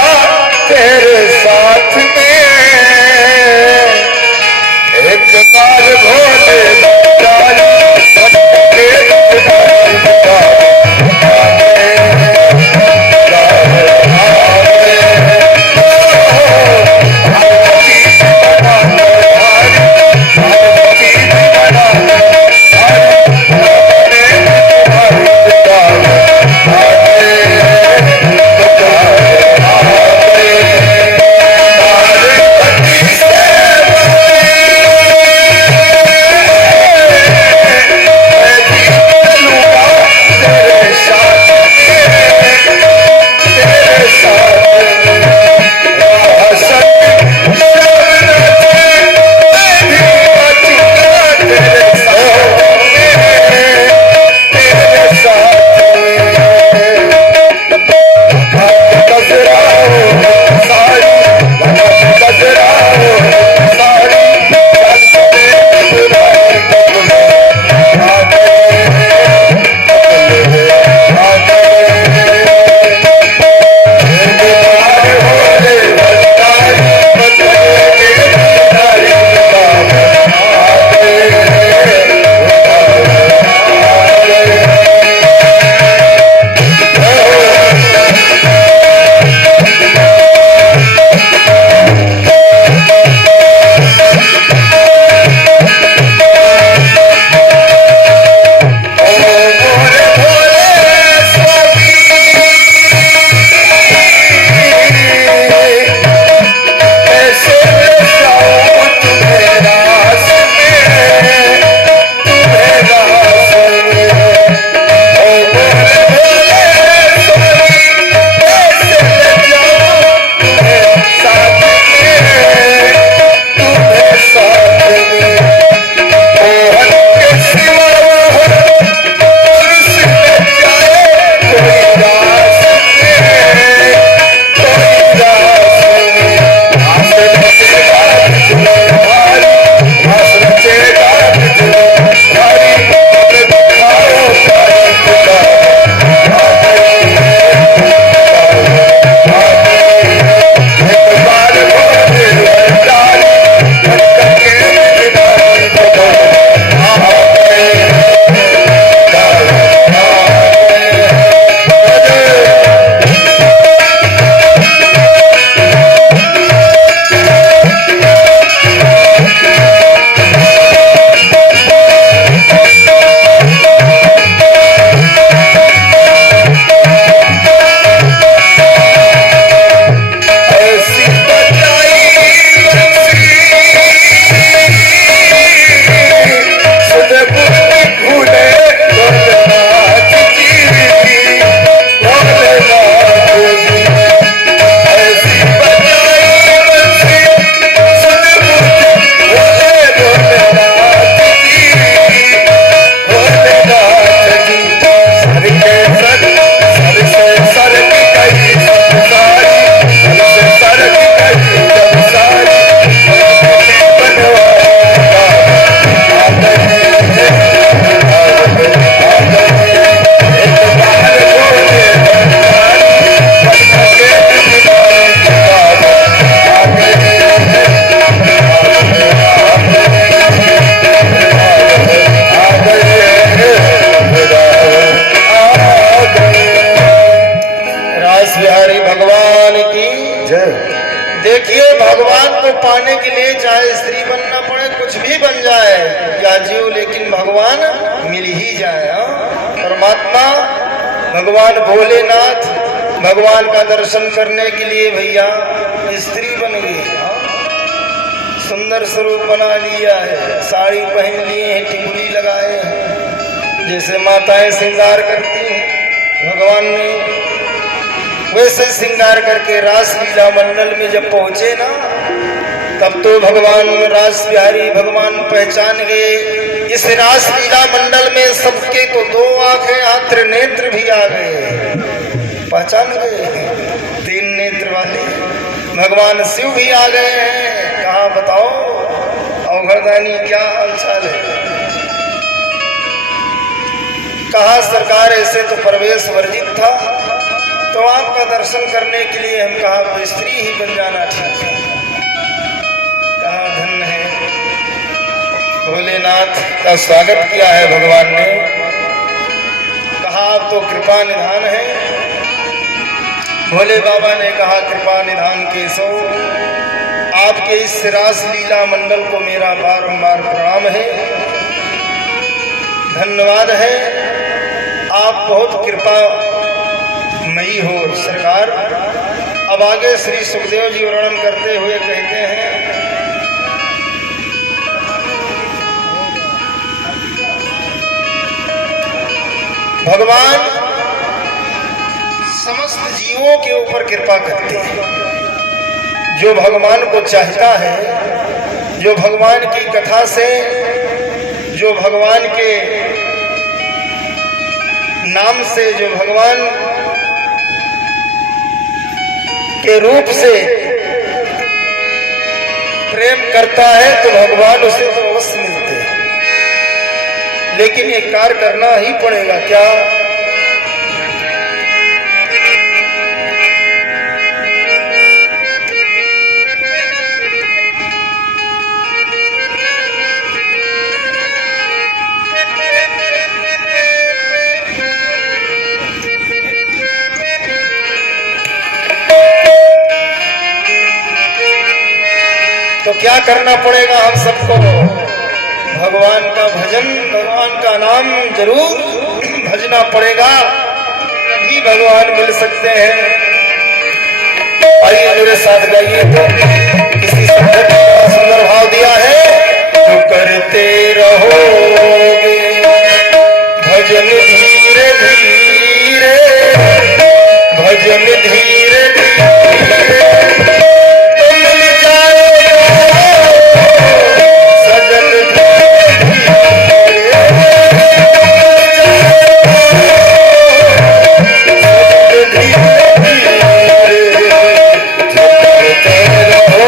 तेरे साथ में। एक बार भोले भगवान को पाने के लिए चाहे स्त्री बनना पड़े, कुछ भी बन जाए या जीव, लेकिन भगवान मिल ही जाए। परमात्मा भगवान भोलेनाथ भगवान का दर्शन करने के लिए भैया स्त्री बन गई, सुंदर स्वरूप बना लिया है, साड़ी पहन लिए हैं, टिकुली लगाए हैं, जैसे माताएं श्रृंगार करती हैं भगवान ने वैसे श्रृंगार करके रास लीला मंडल में जब पहुंचे ना, तब तो भगवान रास बिहारी भगवान पहचान गए। इस रास लीला मंडल में सबके तो दो आंखें, त्रिनेत्र भी आ गए, पहचान गए। तीन नेत्र वाले भगवान शिव भी आ गए हैं। कहा बताओ अवघड़दानी क्या हालचाल है? कहा सरकार ऐसे तो प्रवेश वर्जित था, तो आपका दर्शन करने के लिए हम कहा स्त्री ही बन जाना ठीक है। कहा धन्य है, भोलेनाथ का स्वागत किया है भगवान ने। कहा आप तो कृपा निधान है। भोले बाबा ने कहा कृपा निधान केशव, आपके इस रास लीला मंडल को मेरा बारंबार प्रणाम है, धन्यवाद है, आप बहुत कृपा मई हो सरकार। अब आगे श्री सुखदेव जी वर्णन करते हुए कहते हैं, भगवान समस्त जीवों के ऊपर कृपा करते हैं। जो भगवान को चाहता है, जो भगवान की कथा से, जो भगवान के नाम से, जो भगवान के रूप से प्रेम करता है, तो भगवान उसे तो अवश्य मिलते हैं। लेकिन एक कार्य करना ही पड़ेगा। क्या? तो क्या करना पड़ेगा हम सबको? भगवान का भजन, भगवान का नाम जरूर भजना पड़ेगा, तभी भगवान मिल सकते हैं। आइए मेरे साथ गाइए। तो किसी शब्द का सुंदर भाव दिया है, तो करते रहोगे भजन धीरे धीरे, भजन धीरे धीरे Oh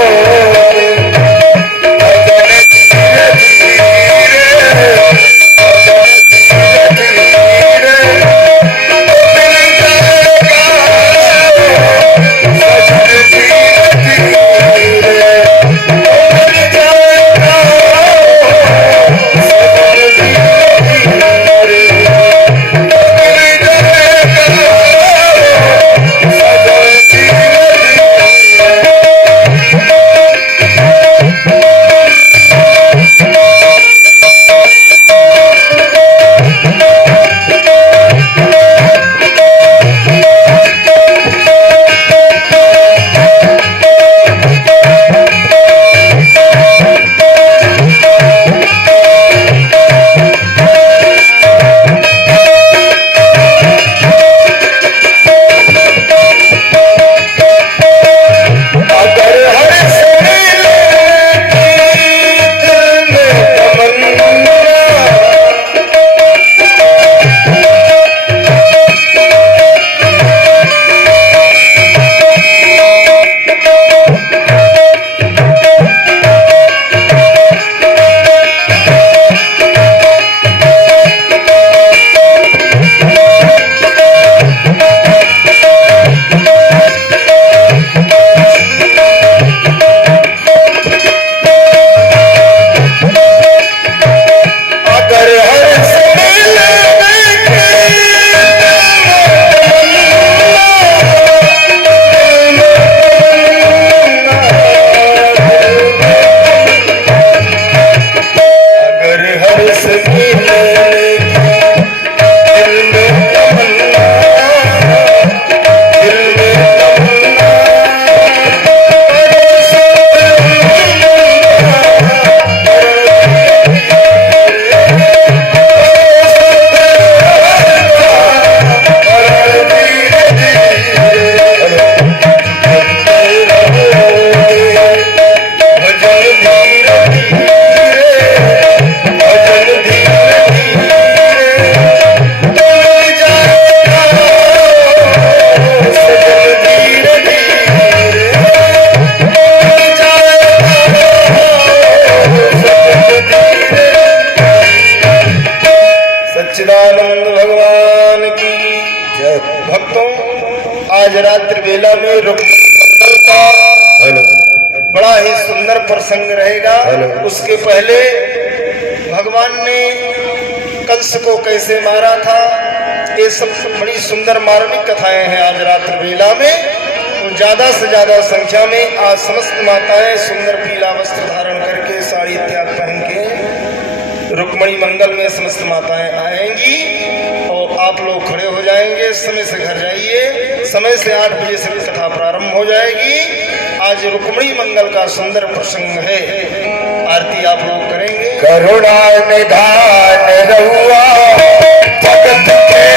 ही सुंदर प्रसंग रहेगा। उसके पहले भगवान ने कंस को कैसे मारा था, ये सब बड़ी सुंदर मार्मिक कथाएं हैं आज रात्रि बेला में। तो ज्यादा से ज्यादा संख्या में आज समस्त माताएं सुंदर पीला वस्त्र धारण करके साड़ी इत्यादि पहन के रुक्मणी मंगल में समस्त माताएं आएंगी और आप लोग खड़े हो जाएंगे। समय से घर जाइए, समय से 8 बजे से कथा प्रारंभ हो जाएगी। आज रुक्मणी मंगल का सुंदर प्रसंग है। आरती आप लोग करेंगे। करुणा निधान रहुआ भगत के